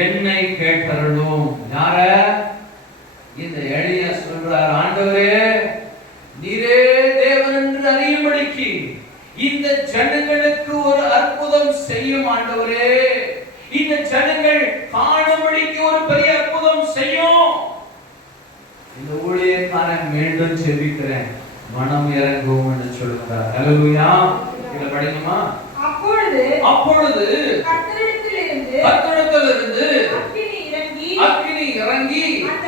என்னை கேட்டருளும். யார? இந்த எலியா சொல்றார், ஆண்டவரே நீரே தேவன் என்று அறியும்படிக்கு இந்த ஜனங்களுக்கு ஒரு அற்புதம் செய்யும் ஆண்டவரே. இந்த ஜனங்கள் காணும்படிக்கு ஒரு பெரிய அற்புதம் செய்யும். இந்த ஊழியக்காரன் மீண்டும் ஜெபிக்கிறேன், மனம் இறங்கும் என்று சொல்கிறார். அல்லேலூயா. இத படிக்குமா? அப்பொழுது கர்த்தரிடத்திலிருந்து அக்கினி இறங்கி அந்த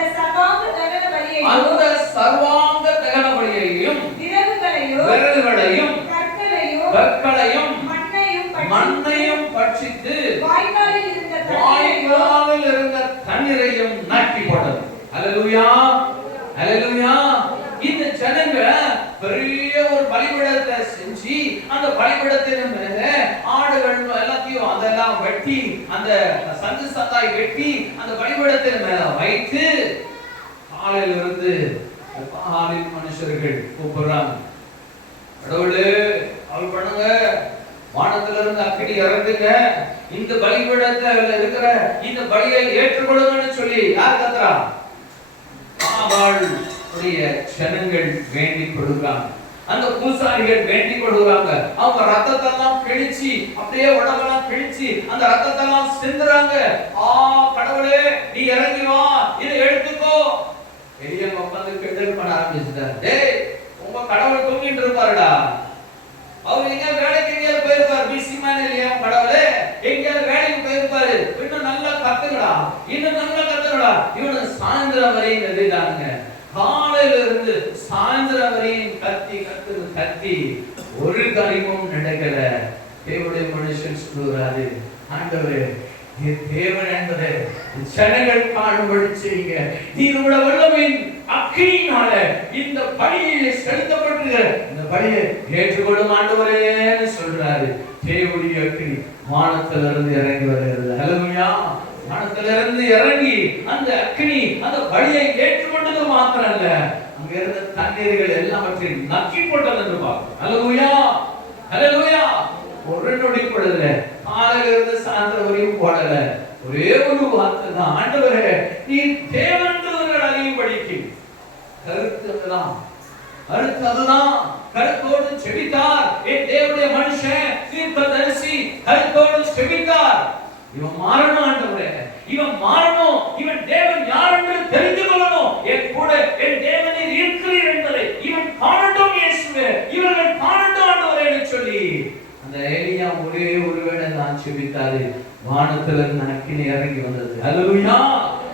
சர்வாங்க தகன பலியையும் விறகுகளையும் கற்களையும் மண்ணையும் பட்சித்து வாய்க்காலில் இருந்த தண்ணீரையும் நாட்டி போட்டது. அல்லேலூயா. அல்லேலூயா. இந்த ஜனங்க பெரிய ஒரு பலிபீடத்தை செஞ்சு அந்த பலிபீடத்தின் மேல ஆடுகள் எல்லாத்தையும் அதெல்லாம் வெட்டி அந்த சந்து சந்தாய் வெட்டி அந்த பலிபீடத்தின் மேல வைத்து காலையில இருந்து பாலின் மனுஷர்கள் கூப்பிடுறாங்க, கடவுளே அவள் பண்ணுங்க, வானத்துல இருந்து அக்கினி இறங்குங்க, இந்த பலிபீடத்துல இருக்கிற இந்த பலியை ஏற்றுக்கொள்ளுங்கன்னு சொல்லி யார் கத்துறா? அவளுடைய ஜனங்கள் வேண்டிக் கொடுக்கிறாங்க. அந்த பூசாரிகள் வேண்டிக் கொடுக்கிறாங்க. அவங்க ரத்தத்தெல்லாம் கிழிச்சு அப்படியே உடம்பெல்லாம் கிழிச்சு அந்த ரத்தத்தெல்லாம் சிந்துறாங்க. கடவுளே நீ இறங்கி வா, இதை எடுத்துக்கோ. எலியா உட்கார்ந்து கிண்டல் பண்ண ஆரம்பிச்சுட்டார். டேய், உங்க கடவுள் தூங்கிட்டு இருப்பாருடா, அவர் எங்க வேலைக்கு எங்கேயாவது போயிருப்பாரு, பிசி மேன் இல்லையா கடவுளே, எங்கேயாவது வேலைக்கு போயிருப்பாரு, இன்னும் நல்லா கத்துக்கடா, இன்னும் நல்லா கத்துக்கடா. இவனு சாயந்தரம் வரையும் எழுதிட்டாங்க. காலையில இருந்து சாயந்தரம் வரையும் கத்தி ஒரு காரியமும் நடக்கல. தேவனுடைய மனுஷன் சொல்லுறாரு, ஆண்டவரே என் தேவன் என்பதை ஜனங்கள் காணும்படி செய்யுங்க. நீர் உள்ள வல்லமையின் அக்கினியினால இந்த பலியிலே செலுத்தப்பட்டிருக்கிற இந்த பலியை ஏற்றுக்கொள்ளும் ஆண்டவரேன்னு சொல்றாரு. தேவனுடைய அக்கினி வானத்திலிருந்து இறங்கி வருகிறது. ஹல்லேலூயா. வானத்திலிருந்து இறங்கி அந்த அக்கினி அந்த பலியை ஏற்றுக்கொண்டது மாத்திரம் அல்ல, அங்க இருந்த தண்ணீர்கள் எல்லாவற்றையும் நக்கி போட்டது என்று பார்க்கிறோம். ஹல்லேலூயா, ஹல்லேலூயா. ஒரு நொடி பொழுதுல காலையில இருந்து சாயந்தரம் வரையும் போடல, ஒரே ஒரு வார்த்தை தான், ஆண்டவரே நீ தேவன்றவர்கள் அறியும்படிக்கு. கருத்துதான் அதுதான். கருத்தோடு செபித்தார் என் தேவனுடைய மனுஷன் தீர்க்கதரிசி, கருத்தோடு செபித்தார். இவன் மாறணும் ஆண்டவரே, இவன் மாறணும், இவன் தேவன் யார் என்று தெரிந்து கொள்ளணும், என் கூட என் தேவனை இருக்கிறீர் என்பதை இவன் காணட்டும் இயேசுவே, இவர்கள் காணட்டும் ஆண்டவரே என்று சொல்லி அந்த எலியா ஒரே ஒருவேளை தான் செபித்தாரு. வானத்திலிருந்து அக்கினி இறங்கி வந்தது. ஹல்லேலூயா,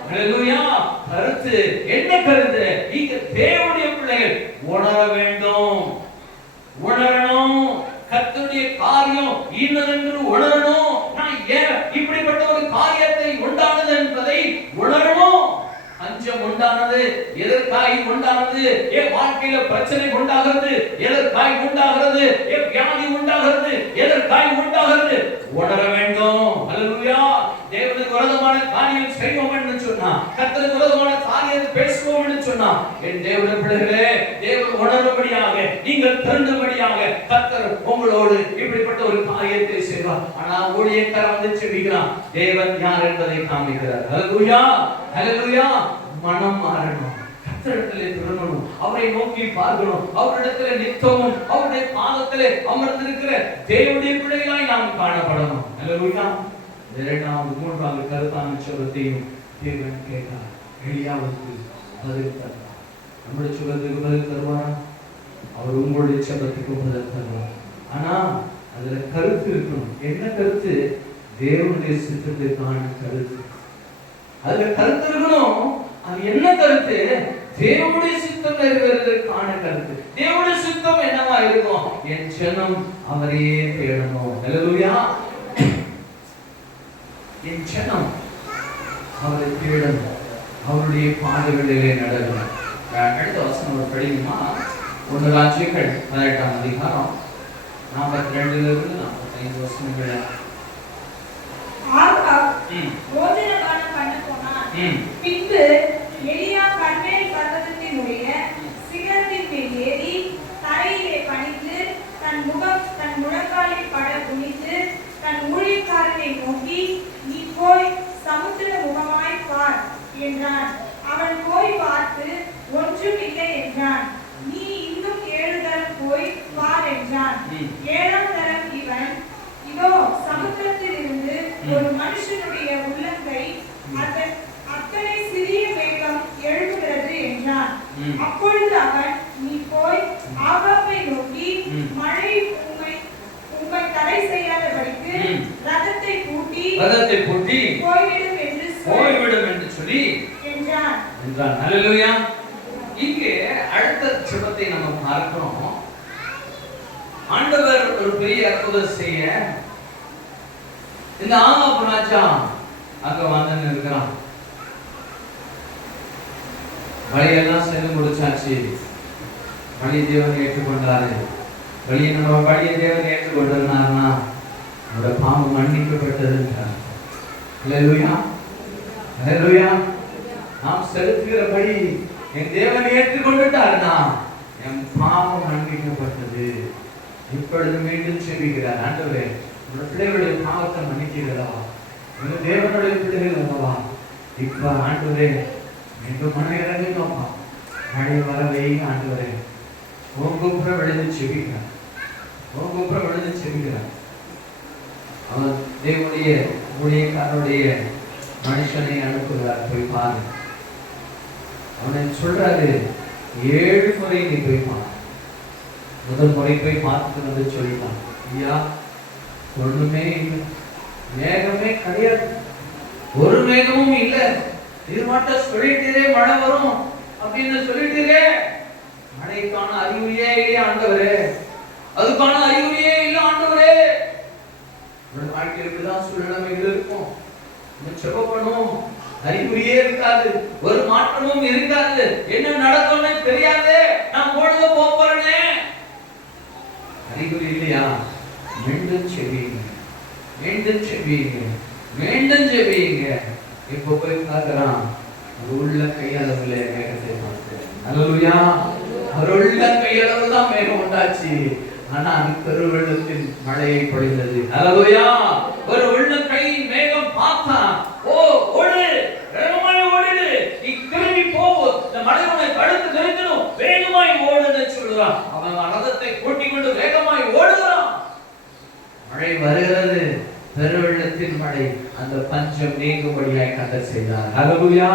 ஹல்லேலூயா. கருத்து என்ன கருத்து? இங்க தேவனுடைய பிள்ளைகள் உணர வேண்டும், உணரணும். கர்த்தருடைய காரியம் இன்னதென்று உணரணும். நான் ஏன் இப்படிப்பட்ட ஒரு காரியத்தை உண்டானது என்பதை உணரணும். அஞ்சம் உண்டானது எதற்காய் உண்டானது? என் வாழ்க்கையில பிரச்சனை உண்டாகிறது எதற்காய் உண்டாகிறது? என் வியாதி உண்டாகிறது எதற்காய் உண்டாகிறது? உணர வேண்டும். ஹல்லேலூயா. தேவனுக்கு விரோதமான காரியம் செய்வோம் என்று சொன்னா, கர்த்தருக்கு விரோதமான காரியத்தை பேசுவோம் என்று சொன்னா, என் தேவனுடைய பிள்ளைகளே, தேவன் உணரும்படியாக நீங்கள் திரண்டும்படியாக கர்த்தர் உங்களோடு இப்படிப்பட்ட ஒரு காரியத்தை செய்வார். ஆனா ஊழியக்காரன் வந்து செபிக்கிறான், தேவன் யார் என்பதை காமிக்கிறார். ஹல்லேலூயா, ஹல்லேலூயா. மனம் மாறணும், கர்த்தரிடத்திலே திரும்பணும், அவரை நோக்கி பார்க்கணும், அவரிடத்திலே நித்தமும் அவருடைய பாதத்திலே அமர்ந்திருக்கிற தேவனுடைய பிள்ளைகளாய் நாம் காணப்படணும். ஹல்லேலூயா. இரண்டாவது மூன்றாவது கருத்தான சுபத்தையும் தேவன் கேட்டார். எலியாவுக்கு பதில் தந்தார். நம்முடைய சுபத்துக்கு பதில் தருவாரா? அவர் உங்களுடைய சுபத்துக்கு பதில் தருவார். ஆனா அதுல கருத்து இருக்கணும். என்ன கருத்து? தேவனுடைய சித்தத்திற்கான கருத்து. அதுல கருத்து இருக்கணும். அது என்ன கருத்து? தேவனுடைய சித்தம் நிறைவேறுவதற்கான கருத்து. தேவனுடைய சித்தம் என்னவா இருக்கும்? என் ஜனம் அவரையே தேடணும். ஹல்லேலூயா. என் ஜனம் அவரை தேடணும், அவருடைய பாதைகளிலே நடக்கணும். அடுத்த வசனம் படிக்குமா? 1 ராஜ்யங்கள் 18ஆம் அதிகாரம் 42 இருந்து 45 வசனங்கள். பின்பு எலியா கர்மேல் பர்வதத்தினுடைய சிகரத்தின் மேல் ஏறி தரையிலே பணிந்து தன் முழங்காலில் பட குனிந்து தன் ஊழியக்காரனை நோக்கி, நீ போய் சமுத்திர முகமாய் பார் என்றான். அவன் போய் பார்த்து ஒன்றும் இல்லை என்றான். நீ இன்னும் 7 தரம் போய் பார் என்றான். 7ஆம் தரம் இவன், இதோ சமுத்திரத்தில் இருந்து ஒரு மனுஷனுடைய உள்ளங்கை அத்தனை சிறிய மேகம் எழுப்புகிறது என்றான். அப்பொழுது அவன், நீ போய் ஆகாபை நோக்கி, மழை உம்மை தடை செய்யாதபடிக்கு ரதத்தை பூட்டி போய்விடும் என்று சொல்லி என்றான். ஹல்லேலூயா. இங்கே அடுத்த சுபத்தை நம்ம பார்க்கிறோம். ஆண்டவர் ஒரு பெரிய அற்புதம் செய்ய இந்த ஆகாப் ராஜா அங்க வந்து இருக்கிறான். வழியெல்லாம் சென்று முடிச்சாச்சு. வழி தேவன் ஏற்றுக்கொண்டாரு. வழியை தேவன் ஏற்றுக்கொண்டிருந்தாருன்னா அவரோட பாவம் மன்னிக்கப்பட்டது. ஹல்லேலூயா, ஹல்லேலூயா. நாம் செலுத்துகிற படி என் தேவன் ஏற்றுக்கொண்டுட்டாருன்னா என் பாவம் மன்னிக்கப்பட்டது. இப்பொழுது மீண்டும் செபிக்கிறார், ஆண்டவரே உங்க பிள்ளைகளுடைய பாவத்தை மன்னிக்கிறதா? உங்க தேவனுடைய பிள்ளைகள் அல்லவா? இப்ப ஆண்டவரே எங்க மன இறங்குங்கப்பா, மழை வர வைங்க ஆண்டவரே. உங்க விழுந்து செபிக்கிறார், உங்க விழுந்து செபிக்கிறார். அவர் தேவனுடைய ஊழியக்காரருடைய மனுஷனை அனுப்புகிறார், போய் பாரு. அவனை சொல்றாரு, 7 முறை நீ போய் பாரு. முதல் முறை போய் பார்த்துட்டு வந்து சொல்லிட்டான், ஐயா ஒண்ணுமே இல்லை, மேகமே கிடையாது, ஒரு மேகமும் இல்லை. இது மட்டும் சொல்லிட்டீரே மழை வரும் அப்படின்னு சொல்லிட்டீரே, மழைக்கான அறிகுறியே இல்லையா ஆண்டவரே? அதுக்கான அறிகுறியே இல்லை ஆண்டவரே. வாழ்க்கையில் இப்படிதான் சூழ்நிலைமைகள் இருக்கும். ஜெபம் பண்ணுவோம், அறிகுறியே இருக்காது, ஒரு மாற்றமும் இருக்காது, என்ன நடக்கும்னு தெரியாது, நான் பொழுது போறேனே. அறிகுறி இல்லையா? மீண்டும் செபியுங்க, மீண்டும் செபியுங்க, மீண்டும் செபியுங்க. இப்ப போய் பார்க்கிறான், உள்ள கையளவுல மேகத்தை பார்த்தேன். அல்லேலூயா. உள்ள கையளவு தான் மேகம் உண்டாச்சு, ஆனா அது பெருவெள்ளத்தின் மழையை பொழிந்தது. அல்லேலூயா. ஒரு உள்ள கை மேகம் பார்த்தா, ஓ ஓடு, வேகமாய் ஓடு, நீ திரும்பி போ, இந்த மழை உன்னை தடுத்து நிறுத்தணும், வேகமாய் ஓடுன்னு சொல்றான். அவன் ரதத்தை கூட்டிக் கொண்டு வேகமாய் ஓடுகிறான். மழை வருகிறது, பெருவெள்ளத்தின் மழை, அந்த பஞ்சம் நீங்கும்படியாய் கர்த்தர் செய்தார். அல்லேலூயா.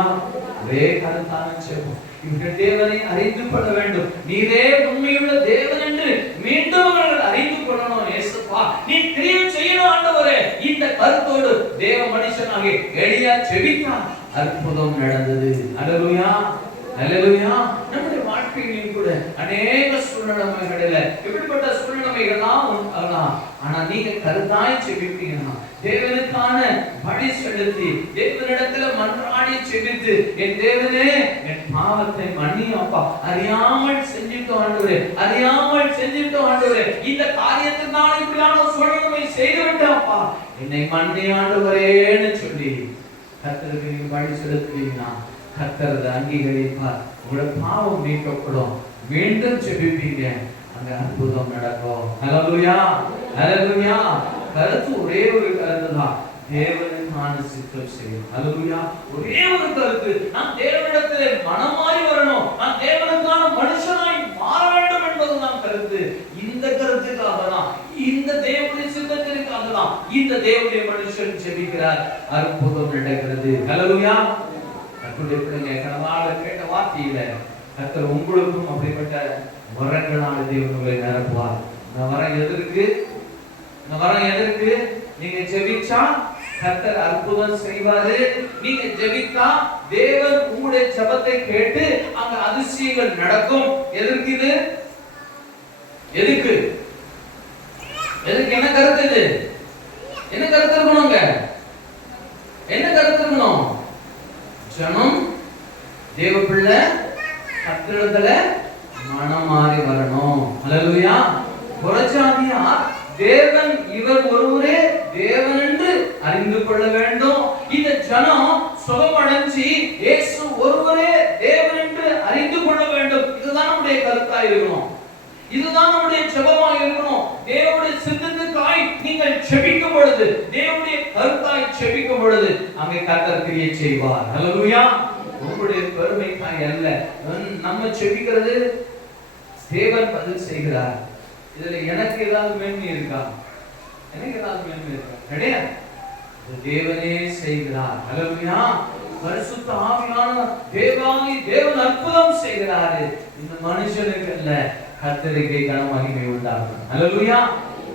ஒரே கருத்தான ஜெபம். இவர்கள் தேவனை அறிந்து கொள்ள வேண்டும், நீரே உண்மையுள்ள தேவன் என்று மீண்டும் அவர்கள் அறிந்து கொள்ளணும். இயேசுப்பா, நீ கிரியை செய்யணும் ஆண்டவரே. இந்த கருத்தோடு தேவ மனுஷனாக எலியா ஜெபித்தான், அற்புதம் நடந்தது. அல்லேலூயா, அல்லேலூயா. நம்முடைய வாழ்க்கையிலும் கூட அநேக சூழ்நிலைகளில இப்படிப்பட்ட சூழ்நிலைகள்லாம் உண்டாகலாம். ஆனா நீங்க கருத்தாய் ஜெபிப்பீங்கன்னா, தேவனுக்கான பலி செலுத்தி தேவனிடத்துல மன்றாடி ஜெபித்து, என் தேவனே என் பாவத்தை மன்னியப்பா, அறியாமல் செஞ்சிட்டோம் ஆண்டவரே, அறியாமல் செஞ்சிட்டோம் ஆண்டவரே, இந்த காரியத்தை நான் இப்படியான சூழ்நிலை செய்து விட்டேன்ப்பா, என்னை மன்னி ஆண்டவரேன்னு சொல்லி கர்த்தருக்கு நீங்க பலி செலுத்துவீங்கன்னா கர்த்தர் அங்கீகரிப்பார். உங்களோட பாவம் நீக்கப்படும். மீண்டும் ஜெபிப்பீங்க, அங்க அற்புதம் நடக்கும். அல்லேலூயா, அல்லேலூயா. கருத்து ஒரே ஒரு கருத்து தான், தேவனுக்கான சித்தம் செய்யும். அல்லேலூயா. ஒரே ஒரு கருத்து, நான் தேவனிடத்திலே மனமாறி வரணும், நான் தேவனுக்கான மனுஷனாய் மாற வேண்டும் என்பது தான் கருத்து. இந்த கருத்துக்காக தான், இந்த தேவனுடைய சித்தத்திற்காக தான் இந்த தேவனுடைய மனுஷன் ஜெபிக்கிறார், அற்புதம் நடக்கிறது. அல்லேலூயா. கர்த்தருடைய பிள்ளைங்க, கடவுளால கேட்ட வார்த்தையில கர்த்தர் உங்களுக்கும் அப்படிப்பட்ட வரங்களான தேவனுங்களை நிரப்புவார். இந்த வரம் எதற்கு? இந்த வரம் எதற்கு? நீங்க ஜெபிச்சா கர்த்தர் அற்புதம் செய்வாரு. நீங்க ஜெபித்தா தேவன் உங்களுடைய ஜெபத்தை கேட்டு அங்க அதிசயங்கள் நடக்கும். எதற்கு இது? எதுக்கு? எதுக்கு? என்ன கருத்து இது? என்ன கருத்து இருக்கணுங்க? என்ன கருத்து இருக்கணும்? ஜனம் தேவ பிள்ளை கர்த்தரிடத்துல மனம் மாறி வரணும். அல்லேலூயா. புறஜாதியார் தேவன் இவர் ஒருவரே தேவன் என்று அறிந்து கொள்ள வேண்டும். இந்த ஜனம் சுகமடைஞ்சி இயேசு ஒருவரே தேவன் என்று அறிந்து கொள்ள வேண்டும். இதுதான் நம்முடைய கருத்தா இருக்கணும், இதுதான் நம்முடைய ஜெபமா இருக்கணும். தேவனுடைய சித்தத்துக்காய் நீங்கள் ஜெபிக்கும் பொழுது, தேவனுடைய கருத்தாய் ஜெபிக்கும் பொழுது அங்கே கர்த்தர் கிரியை செய்வார். அல்லேலூயா. உங்களுடைய பெருமைக்காய் அல்ல, நம்ம ஜெபிக்கிறது தேவன் பதில் செய்கிறார். இதுல எனக்கு ஏதாவது மேன்மை இருக்கா? எனக்கு ஏதாவது மேன்மை இருக்கா? கிடையாது. தேவனே செய்கிறார். அல்லேலூயா. பரிசுத்த ஆவியான தேவாதி தேவன் அற்புதம் செய்கிறாரு. இந்த மனுஷனுக்கு அல்ல, கர்த்தருக்கு கன மகிமை உண்டாகும். அல்லேலூயா,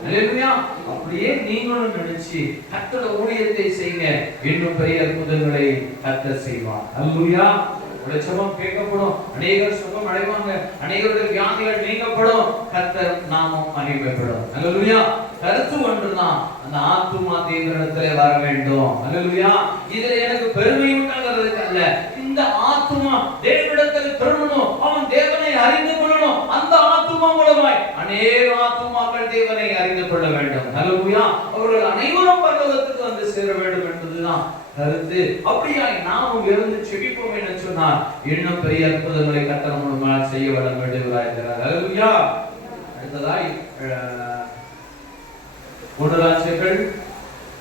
அல்லேலூயா. அப்படியே நீங்களும் நினைச்சு கர்த்தருடைய ஊழியத்தை செய்யுங்க, இன்னும் பெரிய அற்புதங்களை கர்த்தர் செய்வார். அல்லேலூயா. உங்களுடைய ஜெபம் கேட்கப்படும், அநேகர் சுகம் அடைவாங்க, அநேகருடைய வியாதிகள் நீங்கப்படும், கர்த்தர் நாமம் மகிமைப்படும். அல்லேலூயா. கருத்து ஒன்றுதான், அந்த ஆத்துமா தேவனிடத்திலே வர வேண்டும். அல்லேலூயா. இதுல எனக்கு பெருமை உண்டாகிறதுக்கு அல்ல, இந்த ஆத்துமா தேவனிடத்தில் திரும்பணும், அவன் தேவனை அறிந்து கொள்ளணும். அந்த ஆத்துமா மூலமாய் அநேக ஆத்துமாக்கள் தேவனை அறிந்து கொள்ள வேண்டும். அல்லேலூயா. அவர்கள் அனைவரும் பரலோகத்துக்கு வந்து சேர வேண்டும் என்பதுதான் கருத்து. அப்படியாய் நாமும் இருந்து செபிப்போம் என்று சொன்னால் இன்னும் பெரிய அற்புதங்களை கர்த்தர் மூலமாக செய்ய வர வேண்டியவராயிருக்கிறார். அல்லேலூயா. அடுத்ததாய் ஒன்றாட்சிகள்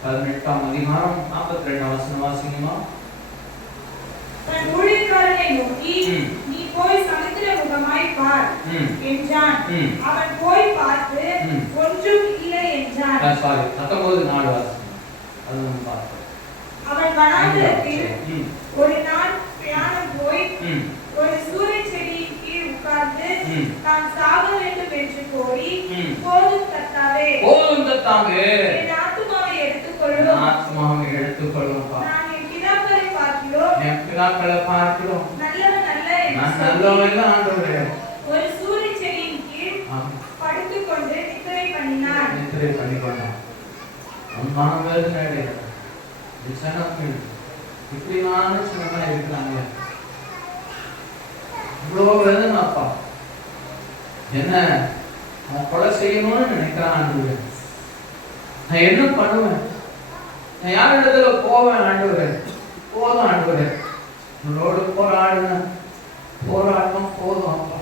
18ஆம் அதிகாரம் 42ஆம் வசனம் வாசிங்கம்மா. தன் ஊழியக்காரனை நோக்கி, நீ போய் சமுத்திர முகமாய் பார் என்றான். அவன் போய் பார்த்து ஒன்றும் இல்லை என்றான். சாரி, 19:4 வாசிங்க. அது நம்ம பார்ப்போம். அவன் வனாந்தரத்தில் ஒரு நாள் பிரயாணம் போய் ஒரு சூரிய செடியின் கீழ் உட்கார்ந்து தான் சாக வேண்டும் என்று கோரி, போதும் கர்த்தாவே, போதும் கர்த்தாவே, என் ஆத்துமாவை எடுத்துக்கொள்ளும், என் ஆத்துமாவை எடுத்துக்கொள்ளும்பா. நான் என் பிதாக்களை பார்க்கிறோம், என் பிதாக்களை பார்க்கிறோம், நல்லவன் அல்ல நான் நல்லவன் இல்ல ஆண்டவரே. ஒரு சூரிய செடியின் கீழ் படுத்துக்கொண்டு நித்திரை பண்ணினான். நித்திரை பண்ணிக்கொண்டான். அன்பான வேதனை, ஜனங்கள் இப்படிமான ஜனங்களா இருக்கிறாங்க. இவ்வளோ வேதனைப்பா. என்ன நான் கொலை செய்யணும்னு நினைக்கிறான் ஆண்டவரே. நான் என்ன பண்ணுவேன்? நான் யாரிடத்துல போவேன் ஆண்டவரே? போதும் ஆண்டவரே, உங்களோடு போராட்டம் போதும் அப்பா.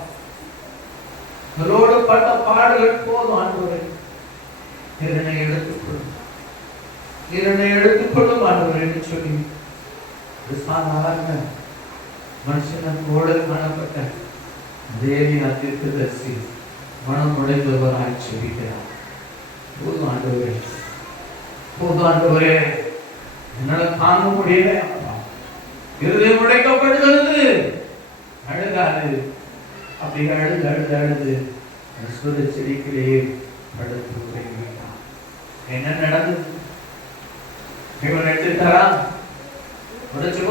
உங்களோடு பட்ட பாடுகள் போதும் ஆண்டவரே. இதனை எடுத்துக்கொள்ளும், இதனை எடுத்துக்கொள்ளும் ஆண்டவரே என்று சொல்லி சாதாரண மனுஷனோடு காணப்பட்ட தேவி தீர்க்கதரிசி மனம் உடைந்தவராய் செபிக்கிறார். போதும் ஆண்டவரே, போதும் ஆண்டவரே, என்னால தாங்க முடியல அப்பா. இருதயம் உடைக்கப்படுகிறது. அழுதாது அப்படி அழுது அழுது அழுது சுத செடிக்கிலேயே படுத்து உடைகிறான். என்ன நடந்தது? இவன் எடுத்துட்டாரா?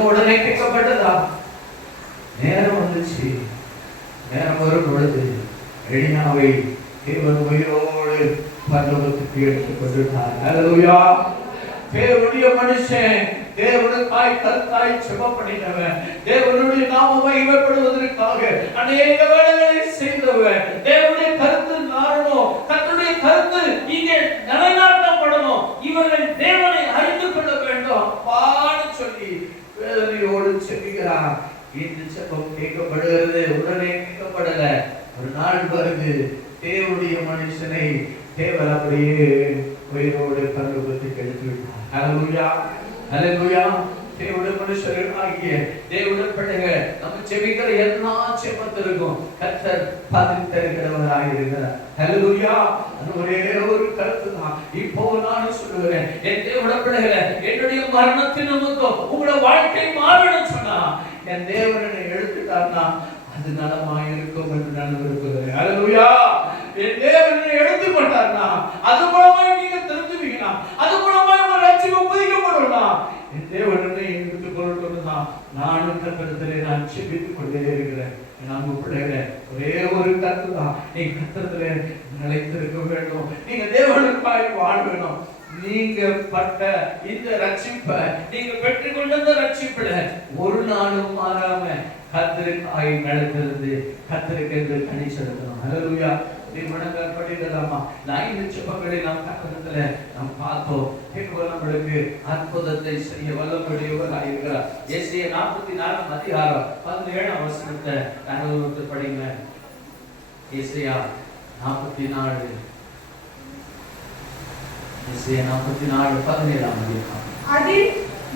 உடனே கேட்கப்பட்டதா? நேரம் வந்துச்சு. நேரம் வரும் பொழுது எலியாவை தேவன் உயிரோடு பரலோகத்துக்கு எடுத்துக் கொண்டுட்டார். ஹல்லேலூயா. தேவனுடைய மனுஷன், தேவனுக்காய் கருத்தாய் ஜெபம் பண்ணினவன், தேவனுடைய நாமம் மகிமைப்படுவதற்காக அநேக வேலைகளை செய்தவன், தேவனுடைய கருத்து நாரணும், கர்த்தருடைய கருத்து இங்கே நிலைநாட்டப்படணும், இவர்கள் தேவனை அறிந்து கொள்ள வேண்டும் அப்பான்னு சொல்லி வேதனையோடு செபிக்கிறார். இந்த ஜெபம் கேட்கப்படுகிறது. உடனே கேட்கப்படல. ஒரு நாள் வருது, தேவனுடைய மனுஷனை தேவன் அப்படியே உயிரோடு பரலோகத்துக்கு எடுத்து விட்டார். ஹல்லேலூயா, ஹல்லேலூயா. தேவனுடைய மனுஷர்களாகிய தேவனுடைய பிள்ளைகள் நம்ம செபிக்கிற எல்லா செபத்திற்கும் கர்த்தர் பதில் தருகிறவராக இருக்கிறார். ஹல்லேலூயா. ஒரே ஒரு கருத்து தான் இப்போ நான் சொல்லுகிறேன். என் தேவனுடைய பிள்ளைகளை, என்னுடைய மரணத்தின் நிமித்தம் உங்களுடைய வாழ்க்கை மாறணும் சொன்னா என் தேவனை எடுத்துட்டார்னா அது நலமாய் இருக்கும் என்று நான் விரும்புகிறேன். ஹல்லேலூயா. என் தேவனை எடுத்துக்கொண்டார்னா அது மூலமாய் நீங்க தெரிஞ்சுவீங்கன்னா, அது மூலமாய் ஒரு ரட்சிப்பு புதிக்கப்படணும்னா என் தேவனை எடுத்துக் கொள்ளணும்னா நானும் கர்த்தரிடத்திலே நான் செபித்துக் கொண்டே இருக்கிறேன். நம்ம பிள்ளைகளே, ஒரே ஒரு கருத்து தான், நீங்க கர்த்தரிடத்திலே நிலைத்திருக்க வேண்டும். நீங்க தேவனுக்காய் வாழ வேண்டும். நீங்க பட்ட இந்த ரட்சிப்பை, நீங்க பெற்றுக்கொண்ட இந்த ரட்சிப்புல ஒரு நாளும் மாறாம கர்த்தருக்காய் நடக்கிறது, கர்த்தருக்கு என்று கனி செலுத்தணும். ஹல்லேலூயா. மனங்கள் படிக்கலாமா? 5 ஜெபங்களை நாம் கர்த்தரிடத்துல நாம் பார்த்தோம். தேவன் நம்மளுக்கு அற்புதத்தை செய்ய வல்லமையுடையவராய் இருக்கிறார். ஏசாயா 44 அதிகாரம் 17 வசனத்தை நாங்கள் படிங்க. ஏசாயா 44 17 அதிகாரம். அதில்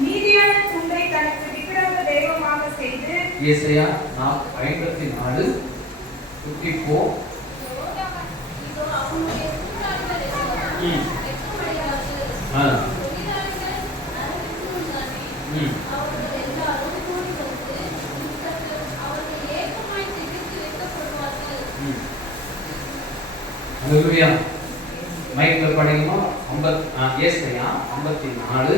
நீதியான துண்டை தனக்கு விக்கிரக தெய்வமாக செய்து ஏசாயா 54 54 ஹல்லேலூயா. மைக்ல படிங்கமா. ஏசாயா 54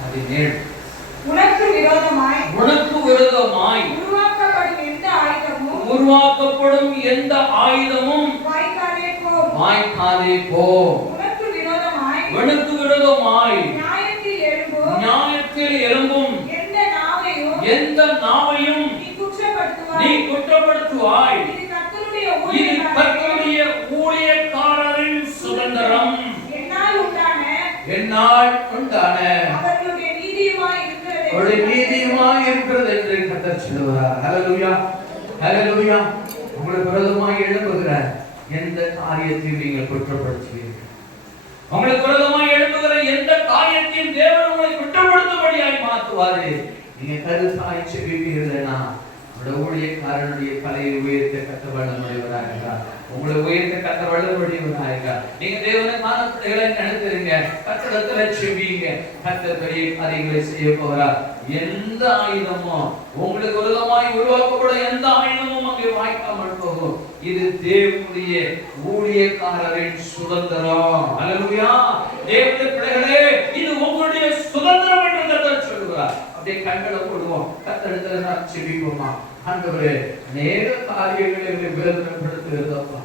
17. உனக்கு விரோதமாய் உருவாக்கப்படும் எந்த ஆயுதமும் வாய்க்காதே போ. உனக்கு விரோதமாய் நியாயத்தில் எழும்பும் எந்த நாவையும் நீ குற்றப்படுத்துவாய். இது கர்த்தருடைய ஊழியக்காரரின் சுதந்திரம். என்னால் உண்டான அவருடைய நீதியுமாய் இருக்கிறது என்று கர்த்தர் சொல்லுகிறார். ஹல்லேலூயா, ஹல்லேலூயா. உங்களுக்கு விரோதமாய் எழும்புகிற எந்த காரியத்தையும் நீங்கள் குற்றப்படுத்துவீர்கள். உங்களுக்கு விரோதமாய் எழும்புகிற எந்த காரியத்தையும் தேவன் உங்களை குற்றப்படுத்தும்படியாய் மாற்றுவாரு. நீங்க கருத்தாய் செபிப்பீர்கள்னா உங்களுடைய ஊழியக்காரனுடைய தலையை உயர்த்த கர்த்தர் வல்லமையுடையவராக இருக்கிறார். உங்களை உயர்த்த கர்த்தர் வல்லமையுடையவராக இருக்கிறார். நீங்க தேவனை காணப்படுகளை நடத்துறீங்க, கர்த்தரிடத்துல செபிங்க, கர்த்தர் பெரிய காரியங்களை செய்ய போகிறார். எந்த ஆயுதமும் உங்களுக்கு விரோதமாய் உருவாக்கப்படும் எந்த ஆயுதமும் அங்கே வாய்க்காமல் போகும். இது தேவனுடைய ஊழியக்காரரின் சுதந்திரம். ஹல்லேலூயா. தேவனுடைய பிள்ளைகளே, இது உங்களுடைய சுதந்திரம் என்று கர்த்தர் சொல்கிறார். அப்படியே கண்களை போடுவோம், கர்த்தரிடத்துல நான் செபிப்போமா. ஆண்டவரே, அநேக காரியங்களை வேதனைப்படுத்துகிறதப்பா,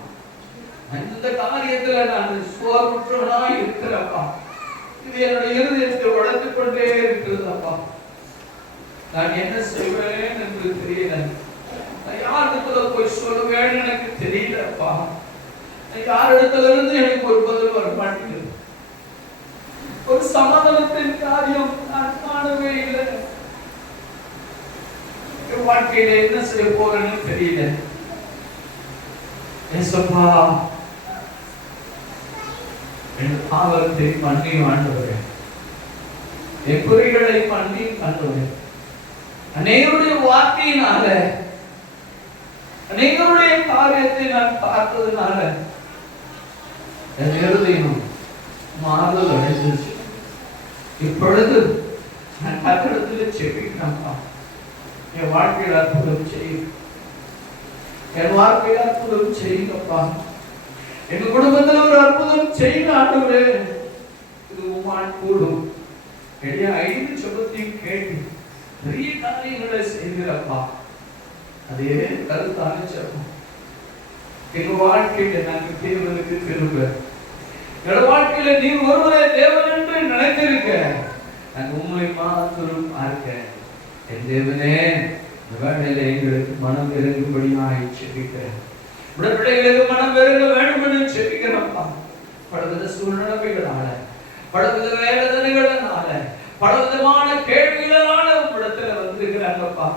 அந்த காரியத்துல நான் சோர்வுற்றவனாய் இருக்கிறப்பா, இது என்னுடைய இருதயத்தை உடைத்துக் கொண்டே இருக்கிறது அப்பா. நான் என்ன செய்வேன் என்று தெரியல. நான் யாரிடத்துல போய் சொல்லுவேன் எனக்கு தெரியலப்பா. யாரிடத்துல இருந்து எனக்கு ஒரு பதில் வர மாட்டேங்குது. ஒரு சமாதானத்தின் காரியம் நான் காணவே இல்லை. என் வாழ்க்கையில என்ன செய்ய போறேன்னு தெரியல. ஏசப்பா, என் பாவத்தை மன்னியும் ஆண்டவரே, என் குறைகளை மன்னியும் ஆண்டவரே. அநேகருடைய வார்த்தையினால, அநேகருடைய காரியத்தை நான் பார்த்ததுனால என் இருதயம் மாறுதல் அடைஞ்சிருச்சு. இப்பொழுது நான் கர்த்தரிடத்தில் செபிக்கிறேன்ப்பா, என் வாழ்க்கையில் அற்புதம் செய்யும், என் வாழ்க்கையில் அற்புதம் செய்யுங்கப்பா. எங்க குடும்பத்தில் ஒரு அற்புதம் செய்யுங்க ஆண்டவரே. இது உம்மால் கூடும். எளிய 5 ஜெபத்தையும் கேட்டு பெரிய காரியங்களை செய்கிறப்பா. அதே கருத்தான ஜெபம் எங்க வாழ்க்கையில நாங்கள் தேவனுக்கு திரும்ப, எங்கள் வாழ்க்கையில நீ ஒருவரே தேவன் என்று நினைத்திருக்க, நாங்கள் உண்மை மாத்திரம் பார்க்க. என் தேவனே, வேலையில எங்களுக்கு மனம் இறங்கும்படியாய் செபிக்கிறேன். பிள்ளைகளுக்கு மனம் இறங்க வேண்டும் என்று செபிக்கிறப்பா. பலவித சூழ்நிலைகளால, பலவித வேதனைகளால, பலவிதமான கேள்விகளால உங்களிடத்துல வந்திருக்கிறாங்கப்பா.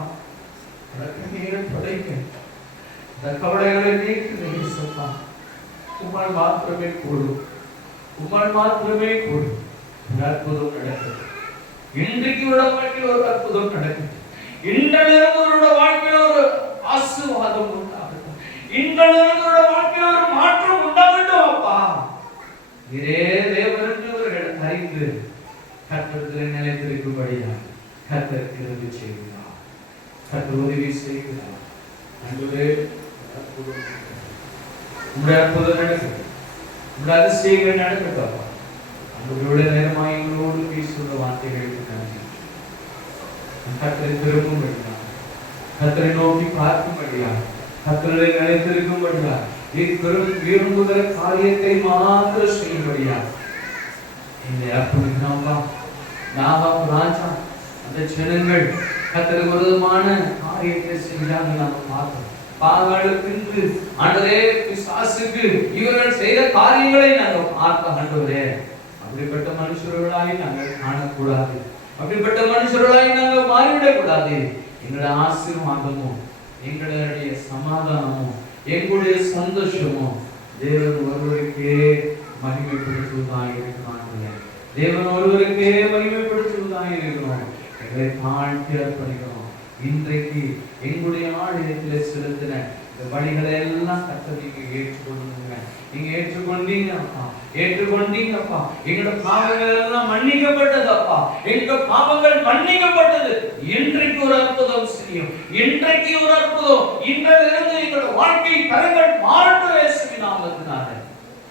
நீரை படைக்க, இந்த கவலைகளை நீக்குப்பா. உம்மால் மாத்திரமே கூடும், உம்மால் மாத்திரமே கூடும். ஒரு அற்புதம் நடக்குது. இன்றைக்கு ஒரு வாழ்க்கையில் ஒரு அற்புதம் நடக்குது. இன்றிலிருந்து ஒரு வாழ்க்கையில் ஒரு ஆசீர்வாதம் உண்டாகட்டும். இன்றிலிருந்து ஒரு வாழ்க்கையில் ஒரு மாற்றம் உண்டாகட்டும் அப்பா. இதே தேவன் என்று அவர்கள் அறிந்து கர்த்தரிடத்தில் நிலைத்திருக்கும்படியாக கர்த்தர் கிருபை செய்கிறார். கர்த்தர் உதவி செய்கிறார். அன்புவே, உங்களுடைய அற்புதம் நடக்குது, உங்களுடைய அதிசயங்கள் நடக்கட்டும். அன்புடைய நேரமாக எங்களோடு பேசுகிற வார்த்தைகளுக்கு நன்றி. கர்த்தரை திரும்பும்படியா, கர்த்தரை நோக்கி பார்க்கும்படியா, கர்த்தரை நிலைத்திருக்கும்படியா, விரும்புகிற காரியத்தை மாத்திரம் செய்யும்படியா என்னை அர்ப்பணிக்கணும்பா. நாகம் ராஜா, அந்த ஜனங்கள் கர்த்தருக்கு விரோதமான காரியத்தை செஞ்சாங்க. நாம பார்த்தோம். பாகாலுக்கு ஆண்டவரே, பிசாசுக்கு இவர்கள் செய்த காரியங்களை நாங்கள் பார்க்க ஆண்டவரே. அப்படிப்பட்ட மனுஷர்களாய் நாங்கள் காணக்கூடாது. அப்படிப்பட்ட மனுஷர்களாய் நாங்கள் மாறிவிடக் கூடாது. எங்களுடைய ஆசீர்வாதமும், எங்களுடைய சமாதானமும், எங்களுடைய சந்தோஷமும் தேவன் ஒருவருக்கே மகிமைப்படுத்துவதாக இருக்கிறான். தேவன் ஒருவருக்கே மகிமைப்படுத்துவதாக இருக்கிறோம். எங்களை தாழ்த்தி அர்ப்பணிக்கிறோம். இன்றைக்கு எங்களுடைய ஆலயத்தில் செலுத்தின இந்த பலிகளை எல்லாம் கர்த்தர் நீங்க ஏற்றுக்கொள்ளுங்க. நீங்க ஏற்றுக்கொண்டீங்கப்பா, ஏற்றுக்கொண்டீங்கப்பா. எங்களோட பாவங்கள் எல்லாம் மன்னிக்கப்பட்டதப்பா. எங்க பாவங்கள் மன்னிக்கப்பட்டது. இன்றைக்கு ஒரு அற்புதம் செய்யும். இன்றைக்கு ஒரு அற்புதம். இன்றிலிருந்து எங்களோட வாழ்க்கை தரங்கள் மாறட்டும் இயேசுவின் நாமத்தினால.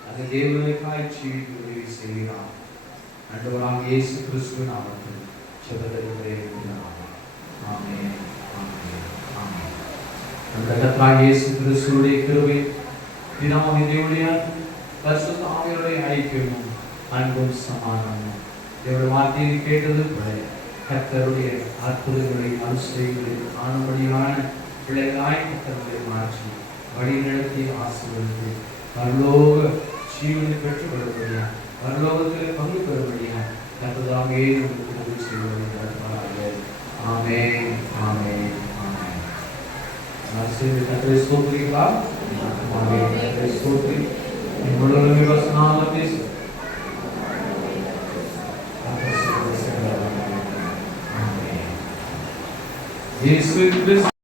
அது தேவனுக்காய் ஜீவித்து உதவி செய்கிறார். ஆண்டவராகிய இயேசு கிறிஸ்துவின் நாமத்தில் ஜெபத்தை ஏறெடுக்கிறோம். ஆமென், ஆமென், ஆமென். நம்முடைய கர்த்தராகிய இயேசு கிறிஸ்துவின் கிருபை, பிதாவாகிய தேவனுடைய பரிசுத்த ஆவியானவருடைய ஐக்கியமும் அன்பும் சமாதானமும் தேவனுடைய வார்த்தையை கேட்டது போல கர்த்தருடைய அற்புதங்களை அனுசரிகளை காணும்படியான பிள்ளைகளாய் கர்த்தரை மாற்றி வழி நடத்தி ஆசீர்வதித்து பரலோக ஜீவனை பெற்றுக் கொள்ளும்படியா, பரலோகத்தில் பங்கு பெறும்படியா கர்த்தராகவே நமக்கு உதவி செய்வார்கள். ஆமென், ஆமென், ஆமென். கர்த்தரை ஸ்தோத்திரிங்களா? ஆமென். கர்த்தரை ஸ்தோத்திரி. நம்மளோட விவசாயம் பேசு. ஆமென். இயேசு கிறிஸ்து